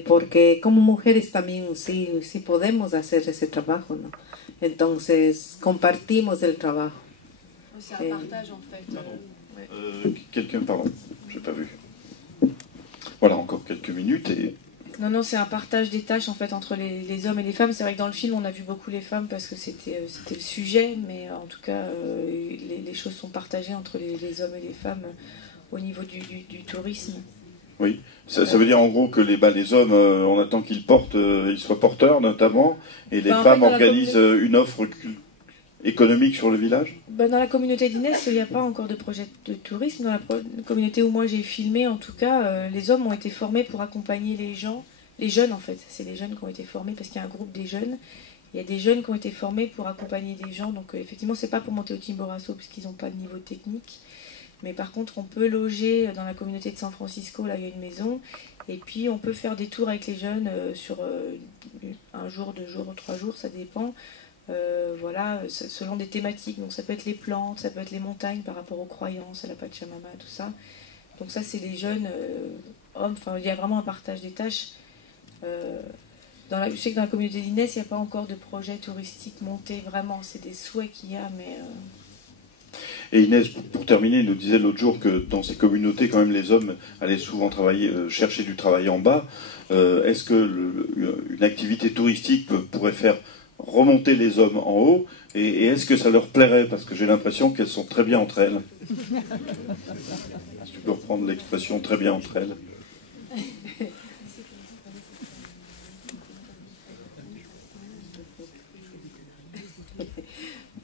porque como mujeres también sí podemos hacer ese trabajo, ¿no? Entonces compartimos el trabajo. C'est un partage en fait. Quelqu'un, pardon, j'ai pas vu. Voilà, encore quelques minutes et... Non, c'est un partage des tâches en fait entre les hommes et les femmes. C'est vrai que dans le film on a vu beaucoup les femmes parce que c'était le sujet, mais en tout cas les choses sont partagées entre les hommes et les femmes au niveau du tourisme. Oui, ça veut dire en gros que les hommes, on attend qu'ils ils soient porteurs notamment, et les femmes organisent une offre économique sur le village. Dans la communauté d'Inès, il n'y a pas encore de projet de tourisme. Dans la communauté où moi j'ai filmé, en tout cas, les hommes ont été formés pour accompagner les jeunes en fait. C'est les jeunes qui ont été formés parce qu'il y a un groupe des jeunes. Il y a des jeunes qui ont été formés pour accompagner des gens. Donc effectivement, c'est pas pour monter au Chimborazo parce qu'ils n'ont pas de niveau technique. Mais par contre, on peut loger dans la communauté de San Francisco, là il y a une maison. Et puis on peut faire des tours avec les jeunes sur un jour, 2 jours, 3 jours, ça dépend. Voilà, selon des thématiques, donc ça peut être les plantes, ça peut être les montagnes par rapport aux croyances, à la Pachamama, tout ça. Donc ça c'est les jeunes hommes, enfin il y a vraiment un partage des tâches. Je sais que dans la communauté d'Inès, il n'y a pas encore de projet touristique monté vraiment, c'est des souhaits qu'il y a, mais... Et Inès, pour terminer, nous disait l'autre jour que dans ces communautés, quand même, les hommes allaient souvent chercher du travail en bas. Est-ce que une activité touristique pourrait faire remonter les hommes en haut, et est-ce que ça leur plairait? Parce que j'ai l'impression qu'elles sont très bien entre elles. Si tu peux reprendre l'expression très bien entre elles.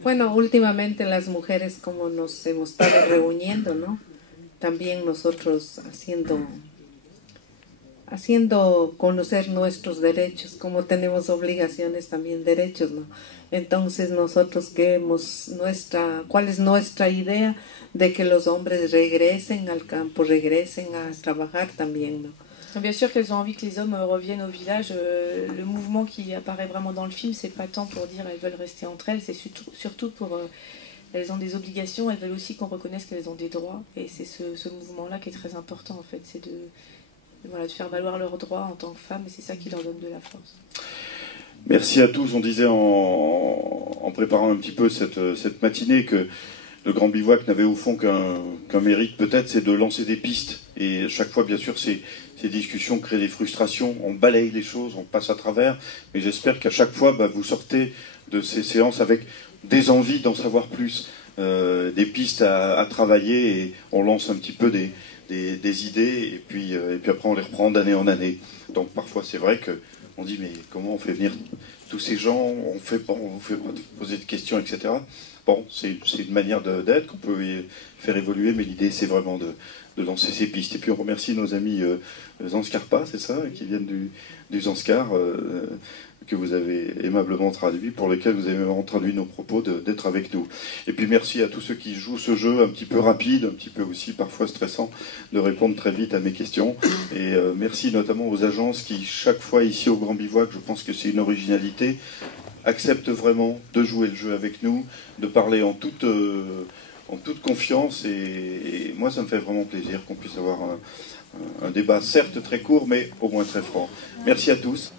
Bueno, últimamente las mujeres como nos hemos estado reuniendo, ¿no? También nosotros haciendo conocer nuestros derechos, como tenemos obligaciones también derechos, ¿no? Entonces nosotros ¿cuál es nuestra idea de que los hombres regresen al campo, regresen a trabajar también, ¿no? Bien sûr qu'elles ont envie que les hommes reviennent au village. Le mouvement qui apparaît vraiment dans le film, c'est pas tant pour dire elles veulent rester entre elles, c'est surtout pour elles ont des obligations, elles veulent aussi qu'on reconnaisse qu'elles ont des droits. Et c'est ce mouvement-là qui est très important en fait, c'est de faire valoir leurs droits en tant que femmes, et c'est ça qui leur donne de la force. Merci à tous. On disait en préparant un petit peu cette matinée que le Grand Bivouac n'avait au fond qu'un mérite peut-être, c'est de lancer des pistes. Et chaque fois, bien sûr, ces discussions créent des frustrations, on balaye les choses, on passe à travers. Mais j'espère qu'à chaque fois, vous sortez de ces séances avec des envies d'en savoir plus, des pistes à travailler, et on lance un petit peu des idées, et puis après on les reprend d'année en année. Donc parfois c'est vrai qu'on dit mais comment on fait venir tous ces gens, on vous fait pas poser de questions, etc. Bon, c'est une manière d'être qu'on peut faire évoluer, mais l'idée c'est vraiment de lancer ces pistes. Et puis on remercie nos amis Zanskarpa, c'est ça, qui viennent du Zanskar, que vous avez aimablement traduit, pour lesquels vous avez aimablement traduit nos propos, d'être avec nous. Et puis merci à tous ceux qui jouent ce jeu un petit peu rapide, un petit peu aussi parfois stressant, de répondre très vite à mes questions. Et merci notamment aux agences qui, chaque fois ici au Grand Bivouac, je pense que c'est une originalité, acceptent vraiment de jouer le jeu avec nous, de parler en toute confiance. Et moi, ça me fait vraiment plaisir qu'on puisse avoir un débat certes très court, mais au moins très franc. Merci à tous.